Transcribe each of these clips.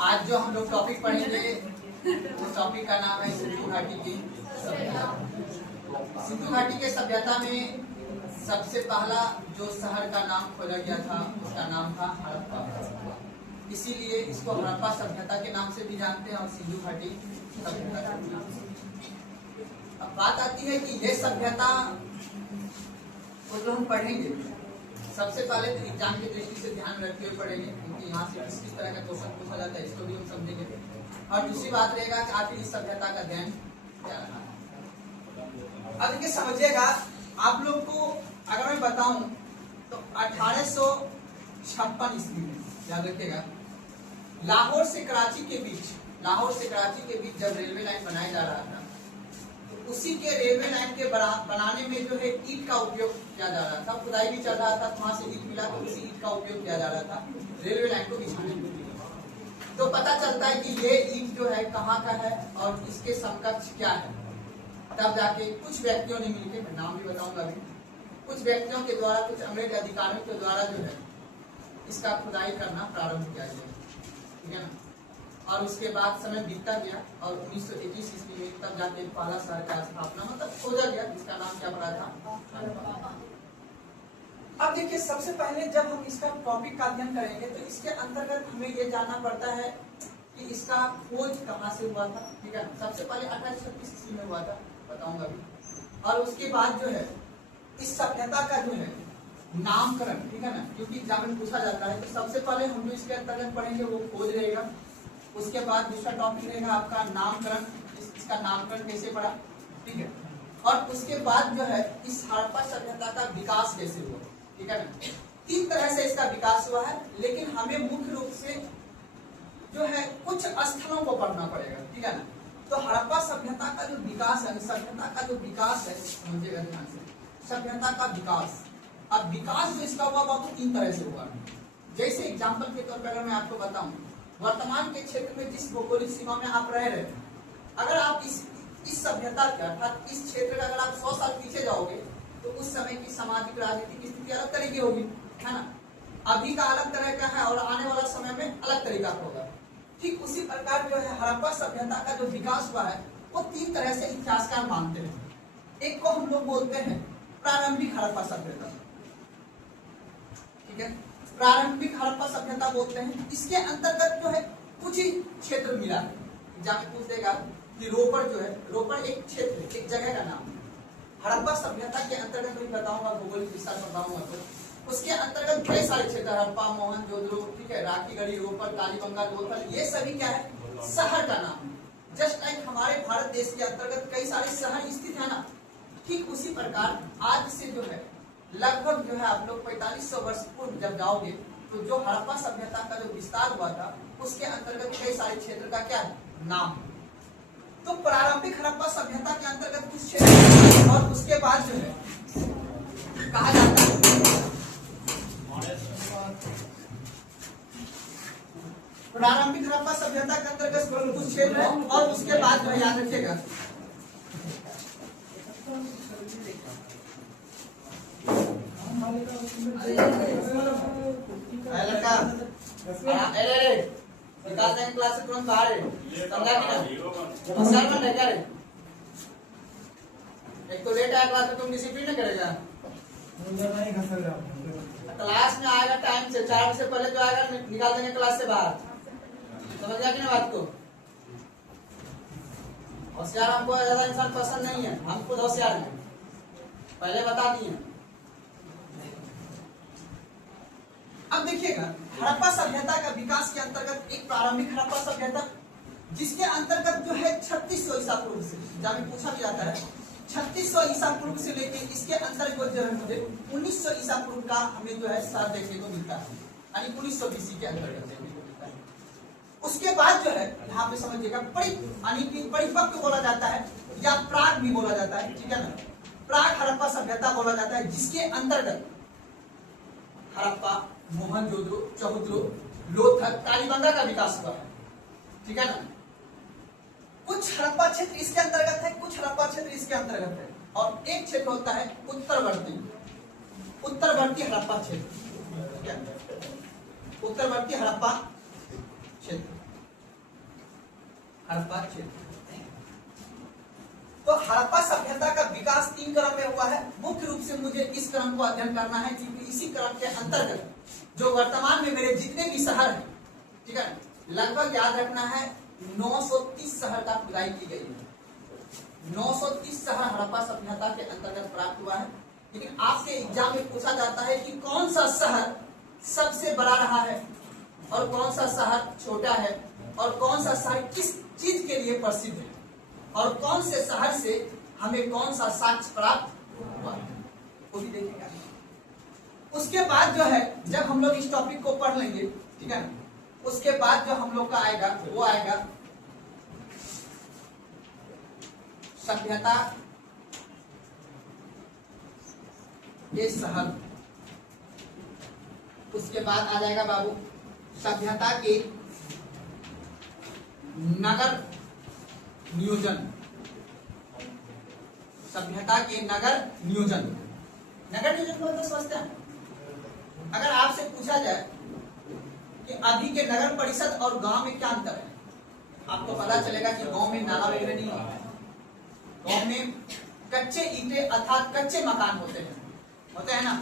आज जो हम लोग टॉपिक पढ़ेंगे उस टॉपिक का नाम है सिंधु घाटी की सभ्यता। सिंधु घाटी के सभ्यता में सबसे पहला जो शहर का नाम खोजा गया था उसका नाम था हड़प्पा। इसीलिए इसको हड़प्पा सभ्यता के नाम से भी जानते हैं और सिंधु घाटी सभ्यता के नाम से। अब बात आती है कि यह सभ्यता को जो हम पढ़ेंगे सबसे पहले तो एग्जाम की दृष्टि से ध्यान रखते हुए पढ़ेंगे, क्योंकि यहाँ से किस तरह का क्वेश्चन पूछा जाता है इसको भी हम समझेंगे। और दूसरी बात रहेगा कि आखिर इस सभ्यता का अध्ययन क्या रहा। अब देखिए समझिएगा, आप लोग को अगर मैं बताऊं तो 1856 ईस्वी में, याद रखिएगा, लाहौर से कराची के बीच जब रेलवे लाइन बनाया जा रहा था, उसी के रेलवे लाइन के बनाने में जो है ईंट का उपयोग किया जा रहा था। खुदाई भी चल रहा था, वहां से ईंट मिला तो उसी ईंट का उपयोग किया जा रहा था रेलवे लाइन को बिछाने के लिए। तो पता चलता है कि ये ईंट जो है कहाँ का है और इसके समकक्ष क्या है। तब जाके कुछ व्यक्तियों ने मिलकर, मैं नाम भी बताऊंगा अभी, कुछ व्यक्तियों के द्वारा, कुछ अंग्रेज अधिकारियों के द्वारा जो है इसका खुदाई करना प्रारंभ किया गया, ठीक है ना। और उसके बाद समय बीतता गया और 1921 ईस्वी में तब जाके पहला शहर का स्थापना मतलब खोजा गया, जिसका नाम क्या पड़ा था। अब देखिए, सबसे पहले जब हम इसका टॉपिक का अध्ययन करेंगे तो इसके अंतर्गत हमें ये जानना पड़ता है कि इसका खोज कहाँ से हुआ था, ठीक है। सबसे पहले 1836 ईस्वी में हुआ था, बताऊंगा अभी। और उसके बाद जो है इस सभ्यता का जो है नामकरण, ठीक है ना, क्योंकि एग्जाम में पूछा जाता है। तो सबसे पहले हम जो इसके अंतर्गत पढ़ेंगे वो खोज रहेगा। उसके बाद दूसरा टॉपिक रहेगा आपका नामकरण, इसका नामकरण कैसे पड़ा, ठीक है। और उसके बाद जो है इस हड़प्पा सभ्यता का विकास कैसे हुआ, ठीक है ना। 3 तरह से इसका विकास हुआ है, लेकिन हमें मुख्य रूप से जो है कुछ स्थलों को पढ़ना पड़ेगा, ठीक है ना। तो हड़प्पा सभ्यता का जो विकास है, सभ्यता का जो विकास है, समझिएगा ध्यान से, सभ्यता का विकास। अब विकास जो इसका हुआ वो 3 तरह से हुआ। जैसे एग्जाम्पल के तौर पर अगर मैं आपको बताऊं, वर्तमान के क्षेत्र में जिस भौगोलिक सीमा में आप रह रहे हैं, अगर आप इस सभ्यता के अर्थात इस क्षेत्र का अगर आप 100 साल पीछे जाओगे तो उस समय की सामाजिक राजनीतिक स्थिति अलग तरह की होगी, है ना। अभी का अलग तरह का है और आने वाला समय में अलग तरीका का होगा। ठीक उसी प्रकार जो है हड़प्पा सभ्यता का जो विकास हुआ है वो 3 तरह से इतिहासकार मानते हैं। एक को हम लोग बोलते हैं प्रारंभिक हड़प्पा सभ्यता, ठीक है, प्रारंभिक हड़प्पा सभ्यता बोलते हैं। इसके अंतर्गत जो है कुछ ही क्षेत्र मिला है। एग्जाम में पूछ देगा कि रोपड़ जो है, रोपड़ एक क्षेत्र, एक जगह का नाम है। हड़प्पा सभ्यता के अंतर्गत मैं बताऊंगा, भौगोलिक विस्तार बताऊंगा, तो उसके अंतर्गत कई सारे क्षेत्र, हड़प्पा, मोहनजोदड़ो, ठीक है, राखीगढ़ी, रोपड़, कालीबंगा, लोथल, ये सभी क्या है, शहर का नाम है। जस्ट लाइक हमारे भारत देश के अंतर्गत कई सारे शहर स्थित है ना, ठीक उसी प्रकार आज से जो है लगभग जो है आप लोग 4500 वर्ष पूर्व जब जाओगे तो जो हड़प्पा सभ्यता का जो विस्तार हुआ था उसके अंतर्गत कई सारे क्षेत्र का क्या नाम। तो प्रारंभिक हड़प्पा सभ्यता के अंतर्गत कुछ क्षेत्र और उसके बाद जो है कहा जाता है प्रारंभिक हड़प्पा सभ्यता के अंतर्गत कुछ क्षेत्र है और उसके बाद जो याद रखिएगा लड़का निकाल देंगे क्लास से तुरंत बाहर है, समझा कि ना। सर में क्या रे, एक तो लेट आया क्लास में, तुम डिसिप्लिन नहीं करेगा। क्लास में आएगा टाइम से, 4 बजे से पहले जो आएगा निकाल देंगे क्लास से बाहर, समझ गया कि ना बात को। होशियार हमको ज्यादा इंसान पसंद नहीं है, हम खुद होशियार हैं, पहले बता दिए। अब देखिएगा, हड़प्पा सभ्यता का विकास के अंतर्गत एक प्रारंभिक हड़प्पा सभ्यता जिसके अंतर्गत जो है 3600 ईसा पूर्व से, जहाँ पूछा भी जाता है 3600 ईसा पूर्व से लेके इसके अंतर्गत जो है मुझे 1900 ईसा पूर्व का हमें जो है शहर देखने को मिलता है, यानी 1900 BC के अंतर्गत देखने को मिलता है। उसके बाद जो है यहाँ पे समझिएगा परिपक्व बोला जाता है या प्राग भी बोला जाता है, ठीक है ना। प्राग हड़प्पा सभ्यता बोला जाता है, जिसके अंतर्गत हड़प्पा, मोहनजोदड़ो, चौहद्रो, लोथल, कालीबंगा का विकास हुआ है, ठीक है ना। कुछ हड़प्पा क्षेत्र इसके अंतर्गत है, कुछ हड़प्पा क्षेत्र इसके अंतर्गत है, और एक क्षेत्र होता है उत्तरवर्ती हड़प्पा क्षेत्र, उत्तरवर्ती हड़प्पा क्षेत्र। हड़प्पा क्षेत्र। तो हड़प्पा सभ्यता का विकास 3 क्रम में हुआ है। मुख्य रूप से मुझे इस क्रम को अध्ययन करना है क्योंकि इसी क्रम के अंतर्गत जो वर्तमान में मेरे जितने भी शहर हैं, ठीक है, लगभग याद रखना है 930 शहर का खुदाई की गई है। 930 शहर हड़प्पा सभ्यता के अंतर्गत प्राप्त हुआ है। लेकिन आपके एग्जाम में पूछा जाता है कि कौन सा शहर सबसे बड़ा रहा है और कौन सा शहर छोटा है और कौन सा शहर किस चीज के लिए प्रसिद्ध है और कौन से शहर से हमें कौन सा साक्ष्य प्राप्त हुआ है, वो भी देखेंगे। उसके बाद जो है जब हम लोग इस टॉपिक को पढ़ लेंगे, ठीक है, उसके बाद जो हम लोग का आएगा वो आएगा सभ्यता के शहर। उसके बाद आ जाएगा बाबू सभ्यता के नगर नियोजन। सभ्यता के नगर नियोजन। नगर नियोजन को तो समझते हैं। अगर आपसे पूछा जाए कि अभी के नगर परिषद और गांव में क्या अंतर है, आपको पता चलेगा कि गांव में नाला वगैरह नहीं होता है। गांव में कच्चे ईंटे अर्थात कच्चे मकान होते हैं ना।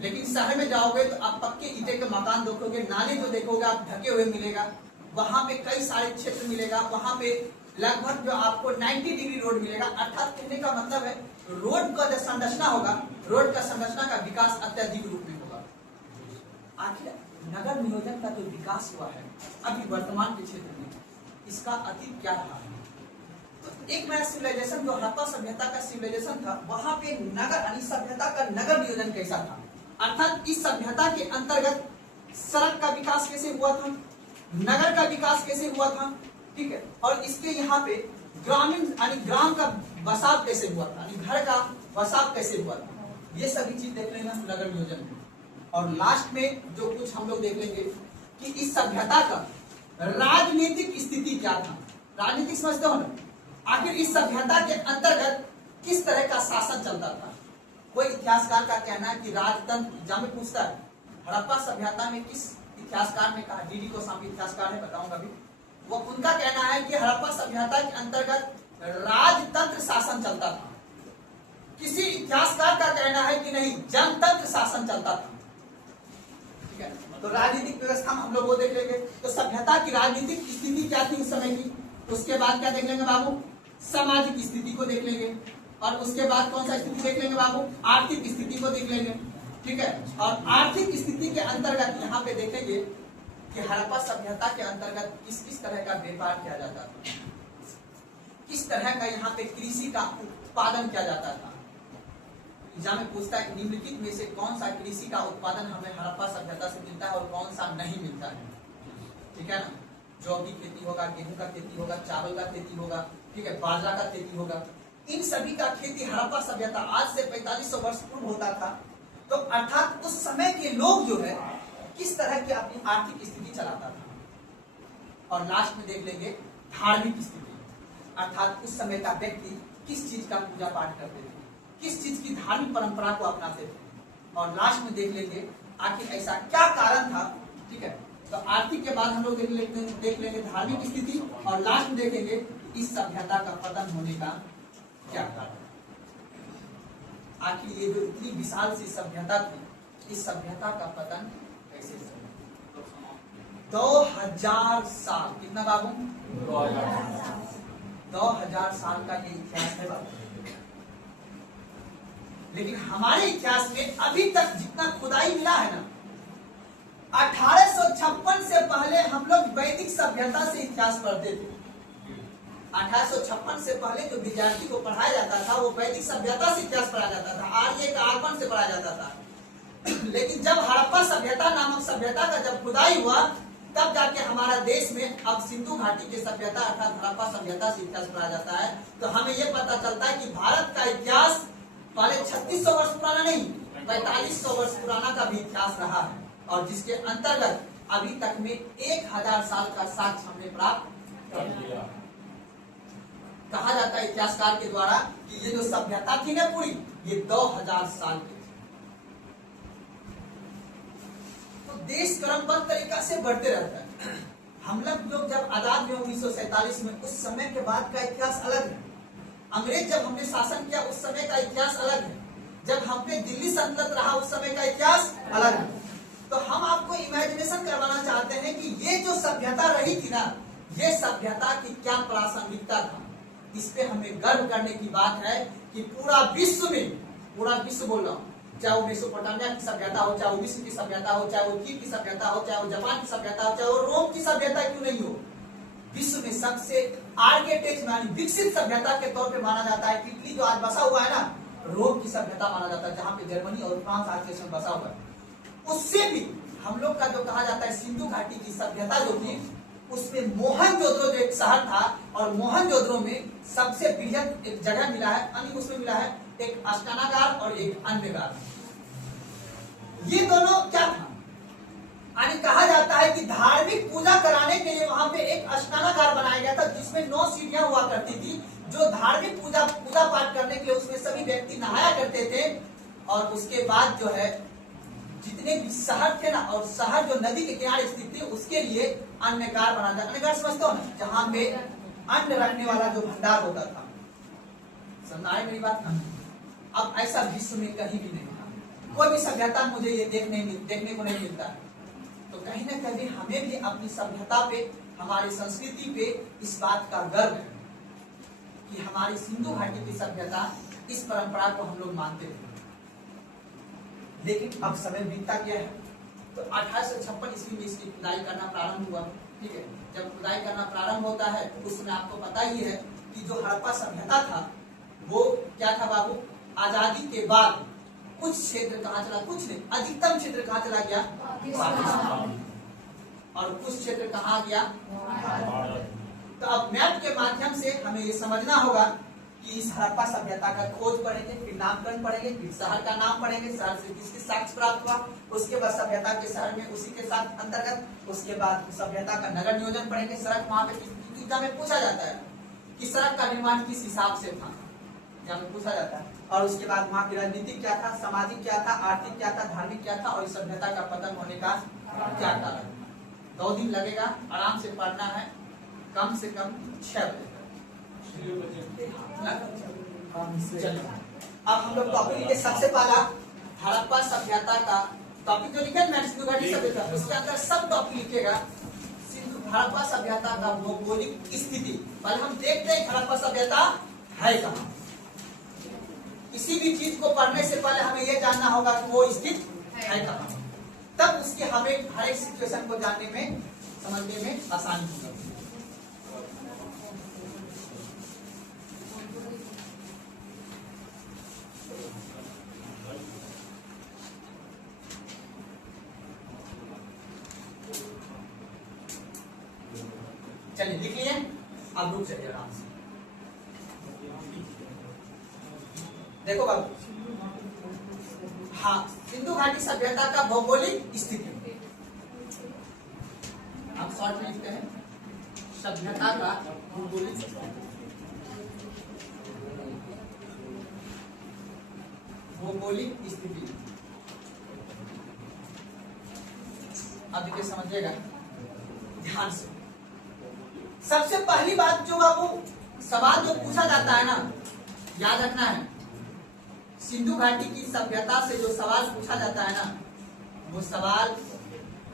लेकिन शहर में जाओगे तो आप पक्के ईंटे के मकान देखोगे, नाले जो देखोगे आप ढके हुए मिलेगा। वहां पे कई सारे क्षेत्र मिलेगा। वहां पे लगभग जो आपको 90 डिग्री रोड मिलेगा। अर्थात कहने का मतलब है रोड का जो संरचना होगा, रोड का संरचना का विकास अत्यधिक रूप में होगा। आखिर नगर नियोजन का जो विकास हुआ है अभी वर्तमान के क्षेत्र में, इसका अतीत क्या रहा है? तो एक नया सिविलाइजेशन जो हड़प्पा सभ्यता का सिविलाइजेशन था, वहां पे नगर यानी सभ्यता का नगर नियोजन कैसा था, अर्थात इस सभ्यता के अंतर्गत सड़क का विकास कैसे हुआ था, नगर का विकास कैसे हुआ था, ठीक है, और इसके यहाँ पे ग्रामीण यानी ग्राम का बसाव कैसे हुआ था, यानी घर का बसाव कैसे हुआ था, ये सभी चीज देख लेंगे हम नगर नियोजन में। और लास्ट में जो कुछ हम लोग देख लेंगे कि इस सभ्यता का राजनीतिक स्थिति क्या था। राजनीतिक समझते हो ना, आखिर इस सभ्यता के अंतर्गत किस तरह का शासन चलता था। कोई इतिहासकार का कहना है कि राजतंत्र, एग्जाम में पूछता है हड़प्पा सभ्यता में किस इतिहासकार ने कहा, डीडी गोस्वामी इतिहासकार है, बताऊंगा अभी। वो उनका कहना है कि हड़प्पा सभ्यता के अंतर्गत राजतंत्र शासन चलता था। किसी इतिहासकार का कहना है कि नहीं, जनतंत्र शासन चलता था। ठीक है, तो राजनीतिक व्यवस्था हम लोग वो देख लेंगे। तो सभ्यता की राजनीतिक स्थिति क्या थी उस समय की। उसके बाद क्या देख लेंगे बाबू, सामाजिक स्थिति को देख लेंगे। और उसके बाद कौन सा स्थिति देख लेंगे बाबू, आर्थिक स्थिति को देख लेंगे। ठीक है, और आर्थिक स्थिति के अंतर्गत यहाँ पे देखेंगे कि हड़प्पा सभ्यता के अंतर्गत किस किस तरह का व्यापार किया जाता था, किस तरह का यहाँ पे कृषि का उत्पादन किया जाता था। एग्जाम में पूछता है निम्नलिखित में से कौन सा कृषि का उत्पादन हमें हड़प्पा सभ्यता से मिलता है और कौन सा नहीं मिलता है। ठीक है ना, जौ की खेती होगा, गेहूं का खेती होगा, चावल का खेती होगा, ठीक है, बाजरा का खेती होगा। इन सभी का खेती हड़प्पा सभ्यता आज से 4500 वर्ष पूर्व होता था। तो अर्थात उस समय के लोग जो है किस तरह की अपनी आर्थिक स्थिति चलाता था। और लास्ट में देख लेंगे धार्मिक स्थिति, अर्थात उस समय का व्यक्ति किस चीज का पूजा पाठ करते थे, किस चीज की धार्मिक परंपरा को अपनाते थे। और लास्ट में देख लेंगे आखिर ऐसा क्या कारण था। ठीक है, तो आर्थिक के बाद हम लोग देख लेंगे धार्मिक स्थिति और लास्ट में देखेंगे इस सभ्यता का पतन होने का क्या कारण। आखिर ये जो इतनी विशाल सी सभ्यता थी, इस सभ्यता का पतन कैसे हुआ। 2000 साल, कितना बाबू, 2000 साल का ये इतिहास है बाबू। लेकिन हमारे इतिहास में अभी तक जितना खुदाई मिला है ना, 1856 से पहले हम लोग वैदिक सभ्यता से इतिहास पढ़ते थे। 1856 से पहले जो विद्यार्थी को पढ़ाया जाता था वो वैदिक सभ्यता से इतिहास पढ़ाया जाता था, आर्य का आगमन से पढ़ाया जाता था। लेकिन जब हड़प्पा सभ्यता नामक सभ्यता का जब खुदाई हुआ तब जाके हमारा देश में अब सिंधु घाटी की सभ्यता अर्थात हड़प्पा सभ्यता से इतिहास पढ़ाया जाता है। तो हमें यह पता चलता है कि भारत का इतिहास पहले 3600 वर्ष पुराना नहीं, 4500 वर्ष पुराना का भी इतिहास रहा है और जिसके अंतर्गत अभी तक में 1000 साल का साक्ष्य हमने प्राप्त कर लिया। कहा जाता है इतिहासकार के द्वारा कि ये जो सभ्यता थी ना पूरी, ये 2000 साल की थी। तो देश क्रमबद्ध तरीका से बढ़ते रहता है। हम लोग जब आजाद हुए 1947 में, उस समय के बाद का इतिहास अलग है। अंग्रेज जब हमने शासन किया उस समय का इतिहास अलग है। जब हम पे दिल्ली सल्तनत रहा उस समय का इतिहास अलग है। तो हम आपको इमेजिनेशन करवाना चाहते हैं कि ये जो सभ्यता रही थी ना, ये सभ्यता की क्या प्रासंगिकता था। इस पे हमें गर्व करने की बात है कि पूरा विश्व में, पूरा विश्व बोल रहा हूँ, चाहे वो मेसोपोटामिया की सभ्यता हो, चाहे वो मिस्र की सभ्यता हो, चाहे वो चीन की सभ्यता हो, चाहे वो जापान की सभ्यता हो, चाहे वो रोम की सभ्यता क्यों नहीं हो, विश्व में सबसे आर्किटेक्ट यानी विकसित सभ्यता के तौर पे माना जाता है। इटली जो आज बसा हुआ है ना, रोम की सभ्यता माना जाता है, जहाँ पे जर्मनी और फ्रांस आज के समय बसा हुआ है। उससे भी हम लोग का जो कहा जाता है सिंधु घाटी की सभ्यता जो थी, उसमें मोहनजोदड़ो जो एक शहर था, और मोहनजोदड़ो में सबसे बृहद एक जगह मिला है, अन्य उसमें मिला है एक अष्टानागार और एक अन्यगार। ये दोनों क्या था, यानी कहा जाता है कि धार्मिक पूजा कराने के लिए वहां पे एक अष्टानागार बनाया गया था, जिसमें 9 सीढ़ियां हुआ करती थी, जो धार्मिक पूजा पाठ करने के लिए उसमें सभी व्यक्ति नहाया करते थे। और उसके बाद जो है जितने भी शहर थे ना, और शहर जो नदी के किनारे स्थित थे, उसके लिए अन्नगार बना था। अन्नगार समझते हो ना, जहाँ पे अन्न रखने वाला जो भंडार होता था। समझ आए मेरी बात ना? अब ऐसा विश्व में कहीं भी नहीं था, कोई भी सभ्यता मुझे ये देखने को नहीं मिलता है। तो कहीं ना कहीं हमें भी अपनी सभ्यता पे, हमारी संस्कृति पे इस बात का गर्व है कि हमारी सिंधु घाटी की सभ्यता, इस परंपरा को हम लोग मानते थे। लेकिन अब समय बीतता गया है, तो 1856 ईस्वी में इसकी खुदाई करना प्रारंभ हुआ। ठीक है, जब खुदाई करना प्रारंभ होता है तो उसमें आपको पता ही है कि जो हड़प्पा सभ्यता था वो क्या था बाबू, आजादी के बाद कुछ क्षेत्र कहाँ चला, कुछ नहीं, अधिकतम क्षेत्र कहाँ चला गया, पाकिस्तान, और कुछ क्षेत्र कहाँ गया। तो अब मैप के माध्यम से हमें ये समझना होगा कि इस हड़प्पा सभ्यता का खोज पढ़ेंगे, फिर नामकरण पढ़ेंगे, फिर शहर का नाम पढ़ेंगे, शहर से किसकी साक्ष्य प्राप्त हुआ, उसके बाद सभ्यता के शहर में उसी के साथ अंतर्गत, उसके बाद सभ्यता का नगर नियोजन पढ़ेंगे। सड़क वहां पे एग्जाम में पूछा जाता है कि सड़क का निर्माण किस हिसाब से था, एग्जाम में पूछा जाता है। और उसके बाद वहाँ की राजनीति क्या था, सामाजिक क्या था, आर्थिक क्या था, धार्मिक क्या था, और इस सभ्यता का पतन होने का क्या कारण। 2 दिन लगेगा, आराम से पढ़ना है, कम से कम 6 बजे। अब हम लोग टॉपिक के सबसे पहला हड़प्पा सभ्यता का टॉपिक जो लिखा है सिंधु घाटी सभ्यता, उसके अंदर सब टॉपिक लिखेगा सिंधु हड़प्पा सभ्यता का भौगोलिक स्थिति। पहले हम देखते हैं हड़प्पा सभ्यता है कहाँ। किसी भी चीज को पढ़ने से पहले हमें यह जानना होगा कि वो स्थित है कहाँ, तब उसके हमें हर एक सिचुएशन को जानने में, समझने में आसानी होगी। चलिए लिख लिए, अब रुक जाइए आराम से। देखो बाबू, हाँ, सिंधु घाटी सभ्यता का भौगोलिक स्थिति हम शॉर्ट में लिखते हैं, सभ्यता का भौगोलिक स्थिति। अब देखिए, समझिएगा ध्यान से। सबसे पहली बात जो बाबू सवाल जो पूछा जाता है ना, याद रखना है, सिंधु घाटी की सभ्यता से जो सवाल पूछा जाता है ना, वो सवाल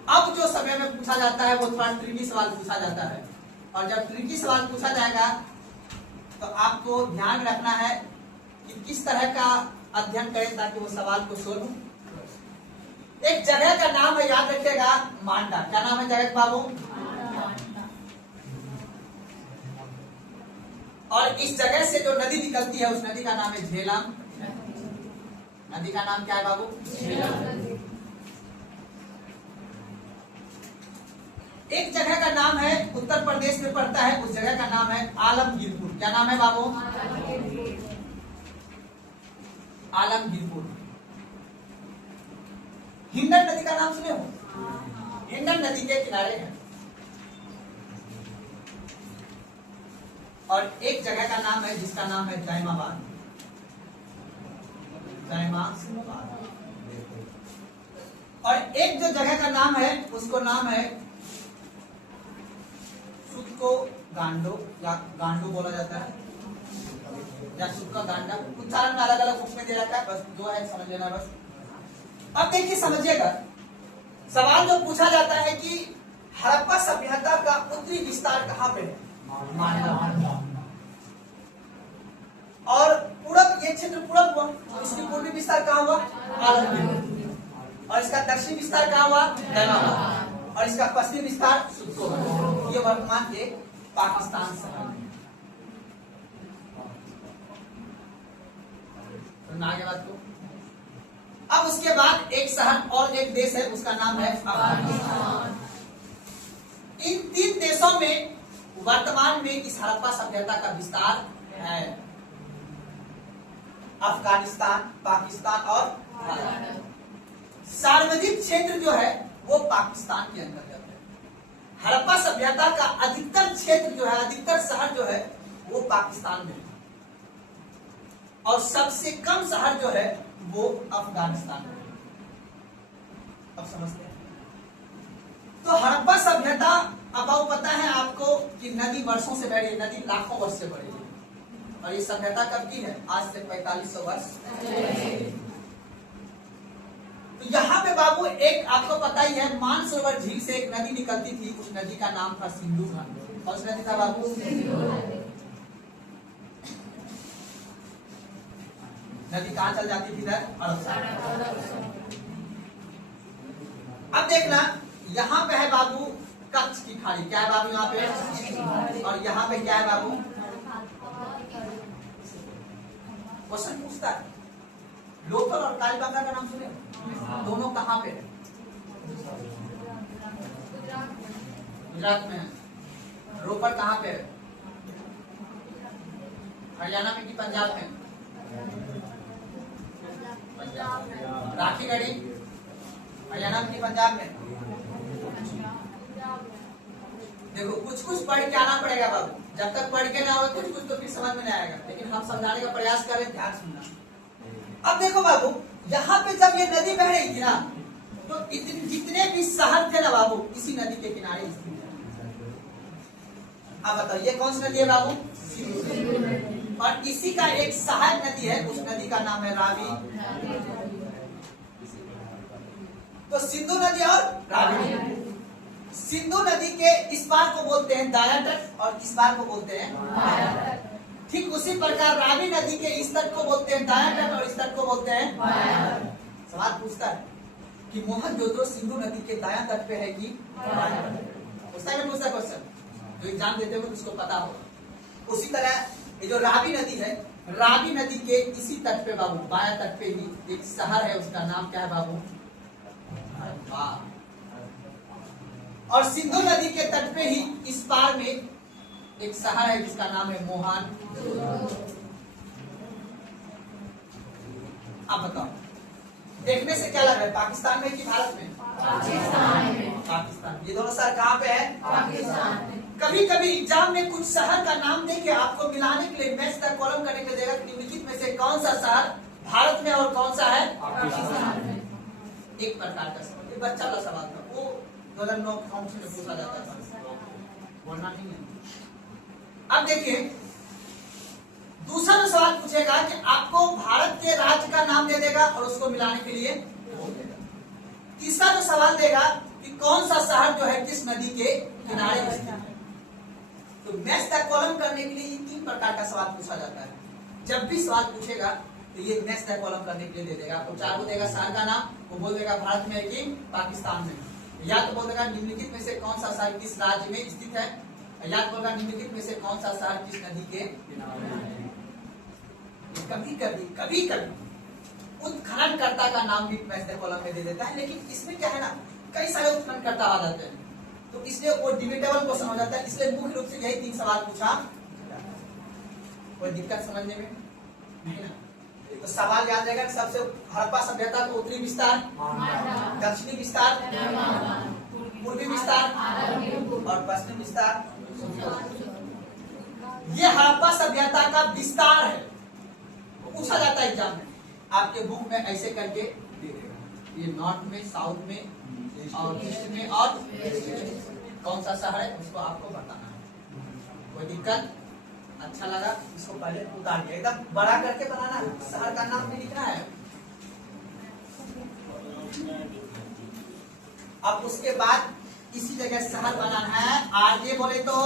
अब जो समय में पूछा जाता है वो थोड़ा ट्रिकी सवाल पूछा जाता है। और जब ट्रिकी सवाल पूछा जाएगा तो आपको ध्यान रखना है कि किस तरह का अध्ययन करें ताकि वो सवाल को सोल्व। एक जगह का नाम है, याद रखिएगा, मांडा। क्या नाम है जगह का बाबू? और इस जगह से जो नदी निकलती है उस नदी का नाम है झेलम। नदी का नाम क्या है बाबू? झेलम। एक जगह का नाम है, उत्तर प्रदेश में पड़ता है, उस जगह का नाम है आलमगीरपुर। क्या नाम है बाबू? आलमगीरपुर। हिंडन नदी का नाम सुने हो? हिंडन नदी के किनारे है। और एक जगह का नाम है जिसका नाम है दैमाबाद। और एक जो जगह का नाम है उसको नाम है सुक्को गांडो या गांडो बोला जाता है या सुक्का गांडा, उच्चारण में अलग अलग बुक में दे रखा है, बस जो है समझ लेना बस। अब देखिए समझिएगा, सवाल जो पूछा जाता है कि हड़प्पा सभ्यता का उत्तरी विस्तार कहाँ पे है? मांडा। और पूरब, ये क्षेत्र पूरब हुआ, तो इसकी पूर्वी विस्तार कहाँ हुआ? आलमगीर। और इसका दक्षिणी विस्तार कहाँ हुआ? दैमाबाद। और इसका पश्चिमी विस्तार सुक्को। ये वर्तमान के पाकिस्तान शहर में। आगे बात को, अब उसके बाद एक शहर और एक देश है, उसका नाम है अफगानिस्तान। इन तीन देशों में वर्तमान में इस हड़प्पा सभ्यता का विस्तार है। अफगानिस्तान, पाकिस्तान और भारत। सार्वजनिक क्षेत्र जो है वो पाकिस्तान के अंतर्गत है। हड़प्पा सभ्यता का अधिकतर क्षेत्र जो है, अधिकतर शहर जो है वो पाकिस्तान में है, और सबसे कम शहर जो है वो अफगानिस्तान में है। अब समझते हैं। तो हड़प्पा सभ्यता, अब पता है आपको कि नदी वर्षों से बढ़ी, नदी लाखों वर्ष से बढ़ी है, और ये सभ्यता कब की है? आज से 4500 वर्ष। तो यहाँ पे बाबू एक आपको पता ही है, मानसरोवर झील से एक नदी निकलती थी, उस नदी का नाम था सिंधु। कौन सी नदी था बाबू? नदी कहाँ चल जाती थी? इधर अरब सागर। अब देखना, यहाँ पे है बाबू कच्छ की खाड़ी। क्या है बाबू यहाँ पे? और यहाँ पे क्या है बाबू? क्वेश्चन पूछता है, लोथल और कालीबांगा का नाम सुने? दोनों कहाँ पे है? गुजरात में है। रोपड़ कहाँ पे है? हरियाणा में कि पंजाब में? राखी गढ़ी हरियाणा में कि पंजाब में? देखो कुछ कुछ पढ़ के आना पड़ेगा बाबू, जब तक पढ़ के ना हो कुछ कुछ तो फिर समझ में नहीं आएगा, लेकिन हम समझाने का प्रयास करें, ध्यान सुनना। अब देखो बाबू, यहाँ पे जब ये नदी बह रही थी ना, तो जितने भी शहर थे ना बाबू, इसी नदी के किनारे स्थित है। अब बताओ ये कौन सी नदी है बाबू? और इसी का एक सहायक नदी है, उस नदी का नाम है रावी। तो सिंधु नदी और रावी। सिंधु नदी के इस पार को बोलते हैं दाया तट, और इस पार को बोलते हैं बायां तट। ठीक उसी प्रकार रावी नदी के इस तट को बोलते हैं दाया तट, और इस तट को बोलते हैं बायां तट। सवाल पूछता है कि मोहनजोदड़ो सिंधु नदी के दायां तट पे है कि बायां तट? पूछता है क्वेश्चन, जो एग्जाम देते हुए उसको पता होगा। उसी तरह ये जो रावी नदी है, रावी नदी के इसी तट पे बाबू, बायां तट पे ही एक शहर है, उसका नाम क्या है बाबू? हड़प्पा। और सिंधु नदी के तट पे ही इस पार में एक शहर है जिसका नाम है मोहनजोदड़ो। अब बताओ, देखने से क्या लग रहा है, पाकिस्तान में कि भारत में? पाकिस्तान में। पाकिस्तान। ये दोनों शहर कहाँ पे है? पाकिस्तान में। कभी कभी एग्जाम में कुछ शहर का नाम देके आपको मिलाने के लिए मैच तक कॉलम करने के लिए देगा, निम्नलिखित में से कौन सा शहर भारत में और कौन सा है पाकिस्तान में? एक प्रकार का सवाल, बच्चा वाला सवाल था, वो 2009 काउंसिल में पूछा जाता था, बोलना नहीं है। अब देखिए दूसरा जो सवाल पूछेगा कि आपको भारत के राज्य का नाम दे देगा और उसको मिलाने के लिए बोल देगा। तीसरा जो सवाल देगा कि कौन सा शहर जो है किस नदी के किनारे स्थित है। तो मैच तक कॉलम करने के लिए ये 3 प्रकार का सवाल पूछा जाता है। जब भी सवाल पूछेगा तो ये मैच तक कॉलम करने के लिए दे देगा। आपको 4 को देगा शहर का नाम, वो बोल देगा भारत में है कि पाकिस्तान में, या तो बोल देगा निम्नलिखित में से कौन सा शहर किस राज्य में स्थित है, या तो बोलेगा निम्नलिखित में से कौन सा शहर किस नदी के किनारे है। कभी कभी उत्खननकर्ता का नाम भी मैच तक कॉलम में दे देता है, लेकिन इसमें क्या है ना, कई सारे उत्खननकर्ता आ जाते हैं, तो इसलिए वो डिबेटेबल क्वेश्चन हो जाता है। इसलिए मुख्य रूप से यही 3 सवाल पूछा। कोई दिक्कत समझने में नहीं ना? तो सवाल याद रहेगा, सबसे हड़प्पा सभ्यता का उत्तरी विस्तार, दक्षिणी विस्तार, पूर्वी विस्तार और पश्चिमी विस्तार। ये हड़प्पा सभ्यता का विस्तार है, पूछा जाता है एग्जाम में। आपके बुक में ऐसे करके दे देगा, ये नॉर्थ में, साउथ में और ईस्ट में और वेस्ट में कौन सा शहर है उसको आपको बताना है। कोई दिक्कत? अच्छा लगा? इसको पहले उतार के एकदम बड़ा करके बनाना है, शहर का नाम भी लिखना है। अब उसके बाद इसी जगह शहर बनाना है। आगे बोले तो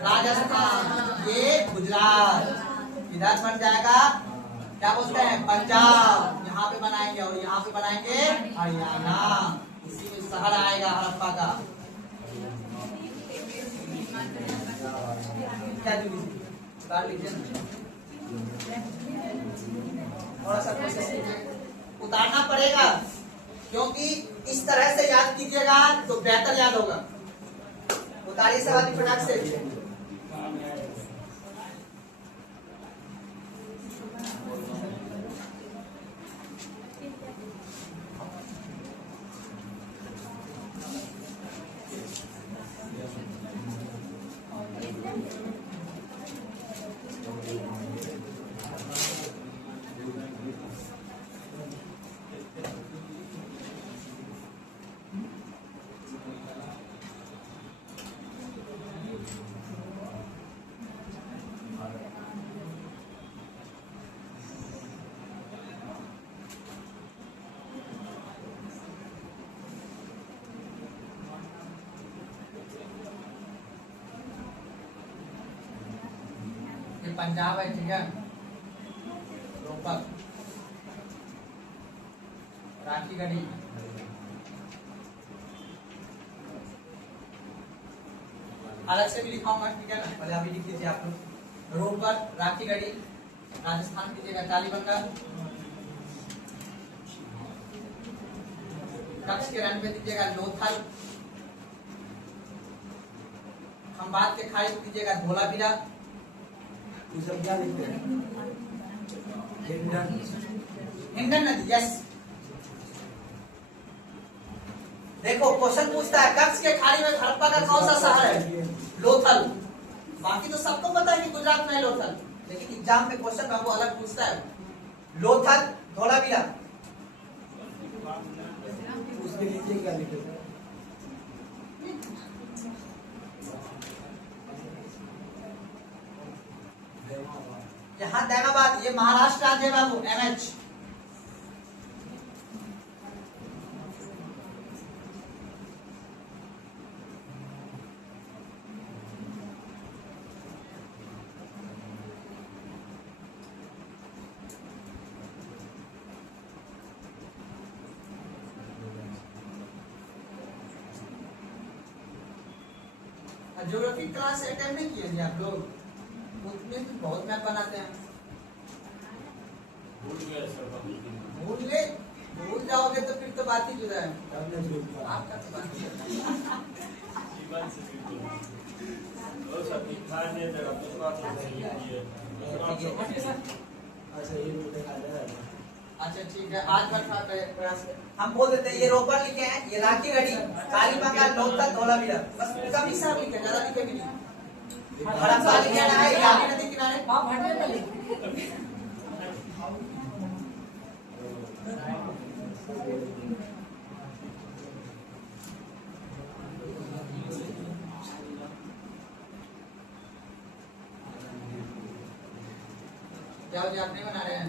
राजस्थान, ये गुजरात, इधर बन जाएगा क्या बोलते हैं पंजाब, यहाँ पे बनाएंगे और यहाँ पे बनाएंगे हरियाणा। इसी में शहर आएगा हड़प्पा का। क्या थोड़ा सा कोशिश कीजिए, उतारना पड़ेगा क्योंकि इस तरह से याद कीजिएगा तो बेहतर याद होगा। उतारिए सवाल फटाक से। पंजाब है, ठीक है, रोहतक, राखीगढ़ी, अलग से भी लिखाऊंगा, ठीक है ना, पहले अभी लिख लीजिए आप लोग। रोहतक, राखीगढ़ी, राजस्थान कीजिएगा कालीबंगा, कच्छ के रन पे दीजिएगा लोथल, खंबात के खाड़ी दीजिएगा धोलावीरा, सब क्या लिखते हैं हिंडन नदी। यस, देखो क्वेश्चन पूछता है कच्छ के खाड़ी में हड़प्पा का कौन सा शहर है? लोथल। बाकी तो सबको पता है कि गुजरात में है लोथल, लेकिन एग्जाम में क्वेश्चन में वो अलग पूछता है। लोथल, धोलावीरा, उसके नीचे क्या लिखे? यहाँ दैनाबाद, ये महाराष्ट्र राज्य है बाबू, MH। ज्योग्राफी क्लास अटेंड नहीं किए थे आप लोग? उसमें तो बहुत मैप बनाते हैं। भूल जाओगे तो फिर तो बात ही जुदा है। आपका तो बात अच्छा ठीक है, आज प्रयास हम बोल देते हैं। ये रोपर लिखे हैं, ये राखीगढ़ी, कालीबंगा, लोथल, धोलावीरा, बस कम ही सब लिखे, ज्यादा लिखे भी नहीं। हड़प्पा लिखे है रावी नदी किनारे। क्या हो जी, आप नहीं बना रहे हैं?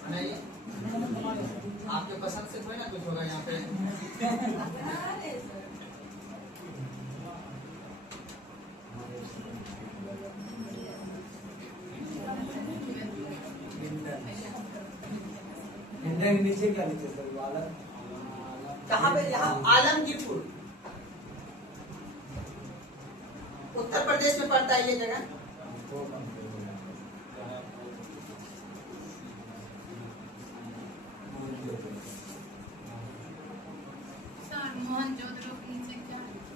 बनाइए, आपके पसंद से थोड़ी ना कुछ होगा यहाँ पे। नीचे क्या नीचे सर? कहाँ पे? यहाँ आलमगीरपुर, उत्तर प्रदेश में पड़ता है ये जगह।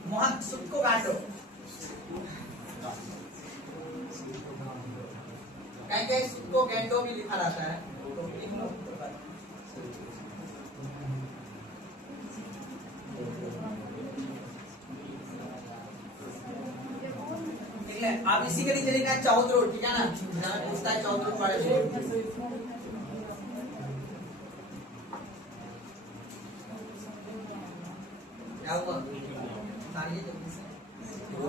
मोहन सुक्को गांडो, कहीं सुक्को गेंडो भी लिखा रहता है। आप इसी के नीचे लिखना है चौधरो, ठीक है ना, पूछता है चौधरो पड़े। क्या हुआ? सब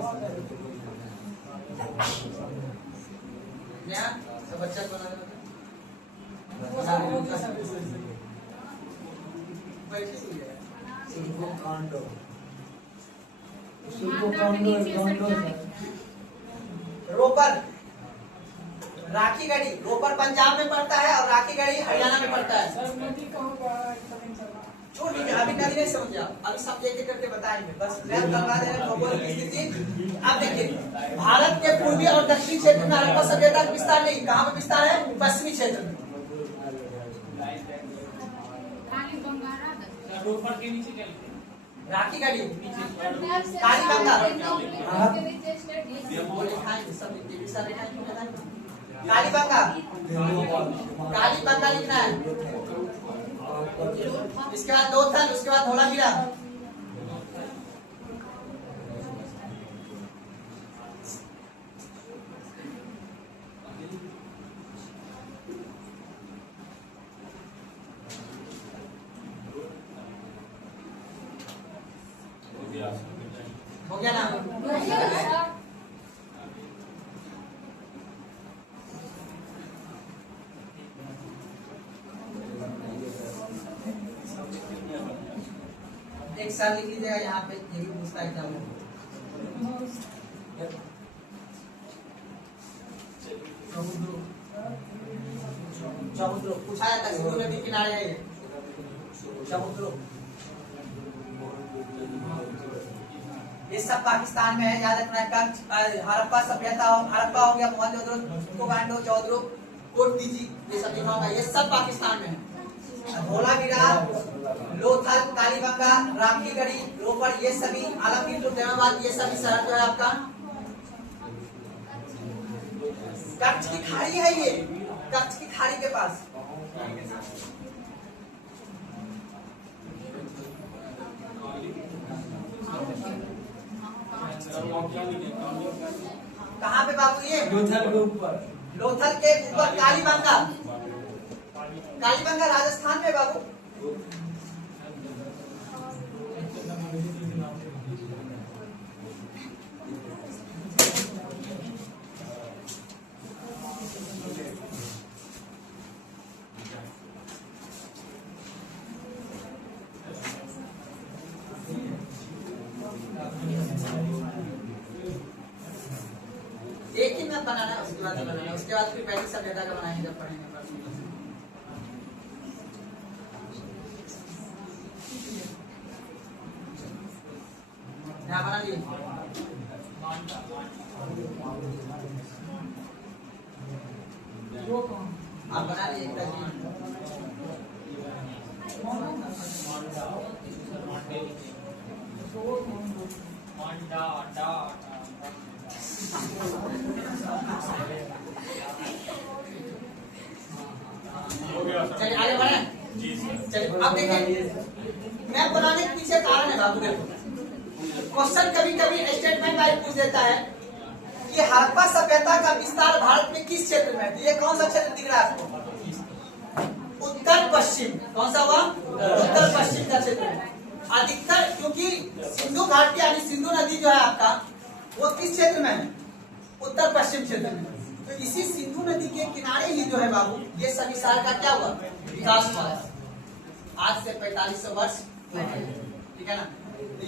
बच्चा बना रोपर, राखीगढ़ी। रोपर पंजाब में पड़ता है और राखीगढ़ी हरियाणा में पड़ता है। छोड़ दीजिए, अभी नदी नहीं समझ जाओ, अभी सब एक एक करके बताएंगे, बस मैप करवा दे रहे भौगोलिक स्थिति। अब देखिए, भारत के पूर्वी और दक्षिणी क्षेत्र में हड़प्पा सभ्यता का विस्तार नहीं, कहाँ पे विस्तार है? पश्चिमी क्षेत्र में। राखीगढ़ी, कालीबंगा, कालीबंगा, कालीबंगा लिखना है। इसके बाद लोथल, उसके बाद धौलावीरा। हो गया ना? एक साल लिख लीजिएगा, यहाँ पे यही पूछता है एग्जाम में। समुद्र पूछा जाता है, सिंधु नदी किनारे है ये समुद्र। ये सब पाकिस्तान में है, याद रखना है। हड़प्पा सभ्यता, हड़प्पा हो गया, मोहनजोदड़ो, कोगांडो, चौधरो, कोटदीजी, ये सब लिखा होगा, ये सब पाकिस्तान में है। धौलावीरा, लोथल, कालीबंगा, राखीगढ़ी, रोपर, ये सभी, आलमगीर, लुधियानाबाद, ये सभी शहर जो है आपका कच्छ की खाड़ी है। ये कच्छ की खाड़ी के पास। कहाँ पे बाबू? ये लोथल के ऊपर, लोथल के ऊपर कालीबंगा। कालीबंगा राजस्थान में बाबू। एक ही मैप बनाना है, उसके बाद बनाना है, उसके बाद फिर वैदिक सभ्यता का बनाएंगे जब पढ़ेंगे। बना लिए आप, बना लिए एक चलिए आगे बढ़े। चलिए अब देखिए, मैप बनाने के पीछे कारण है बाबू। देखो, क्वेश्चन कभी कभी स्टेटमेंट वाइज पूछ देता है कि हड़प्पा सभ्यता का विस्तार भारत में किस क्षेत्र में है। ये कौन सा क्षेत्र दिख रहा है आपको? उत्तर पश्चिम। कौन सा हुआ? उत्तर पश्चिम का क्षेत्र है अधिकतर, क्योंकि सिंधु घाटी यानी सिंधु नदी जो है आपका, वो किस क्षेत्र में है? उत्तर पश्चिम क्षेत्र में। तो इसी सिंधु नदी के किनारे ही जो है बाबू, ये सभी शहर का क्या हुआ? विकास हुआ। आज से 4500 वर्ष, ठीक है ना?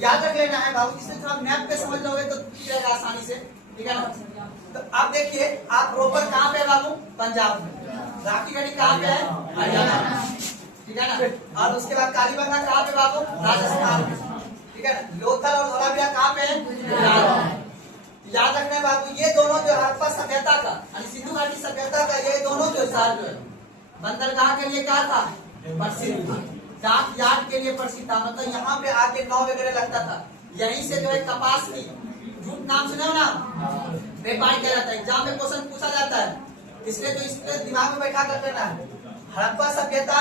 याद रख लेना है बाबू, इससे थोड़ा मैप पे समझ लोगे तो ठीक रहेगा आसानी से, ठीक है ना? तो अब देखिए, आप रोपर कहाँ पे है बाबू? पंजाब में। राखीगढ़ी कहाँ पे है? हरियाणा में, ठीक है ना? और उसके बाद कालीबंगा कहाँ पे बाबू? राजस्थान में, ठीक है ना? लोथल और धौलावीरा कहाँ पे है? गुजरात में। याद रखना है बाबू, ये दोनों जो हड़प्पा सभ्यता का यानी सिंधु घाटी सभ्यता का, ये दोनों जो शहर जो है बंदरगाह के लिए क्या था? प्रसिद्ध था। डाक यार्ड के लिए प्रसिद्ध था। मतलब यहाँ पे आके नाव वगैरह लगता था। यहीं से जो है कपास की, जूट नाम सुना हो ना, व्यापार किया जाता है। एग्जाम में क्वेश्चन पूछा जाता है, इसलिए तो इसके दिमाग में बैठा कर लेना है। हड़प्पा सभ्यता,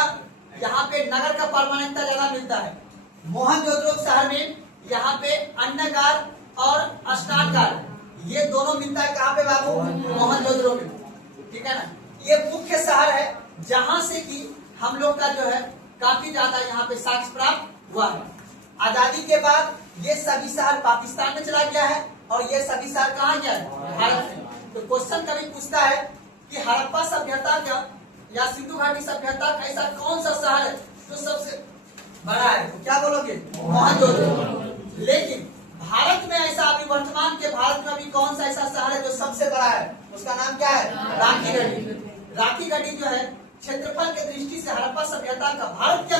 यहाँ पे नगर का परमानेंटता ज्यादा मिलता है। मोहनजोदड़ो शहर में यहाँ पे अन्नगार और स्नानगार, ये दोनों मिलता है कहाँ पे बाबू? मोहनजोदड़ो में, ठीक है ना? ये मुख्य शहर है जहाँ से कि हम लोग का जो है काफी ज्यादा यहाँ पे साक्ष्य प्राप्त हुआ है। आजादी के बाद ये सभी शहर पाकिस्तान में चला गया है और ये सभी शहर कहाँ गया है? भारत में। तो क्वेश्चन कभी पूछता है कि हड़प्पा सभ्यता का या सिंधु घाटी सभ्यता का ऐसा कौन सा शहर है जो सबसे बड़ा है? तो क्या बोलोगे? मोहनजोदड़ो। लेकिन भारत में ऐसा अभी वर्तमान के भारत में अभी कौन सा ऐसा शहर है जो सबसे बड़ा है? उसका नाम क्या है? रांची गढ़ी। रांची गढ़ी जो है क्षेत्रफल के दृष्टि से हड़प्पा सभ्यता का भारत के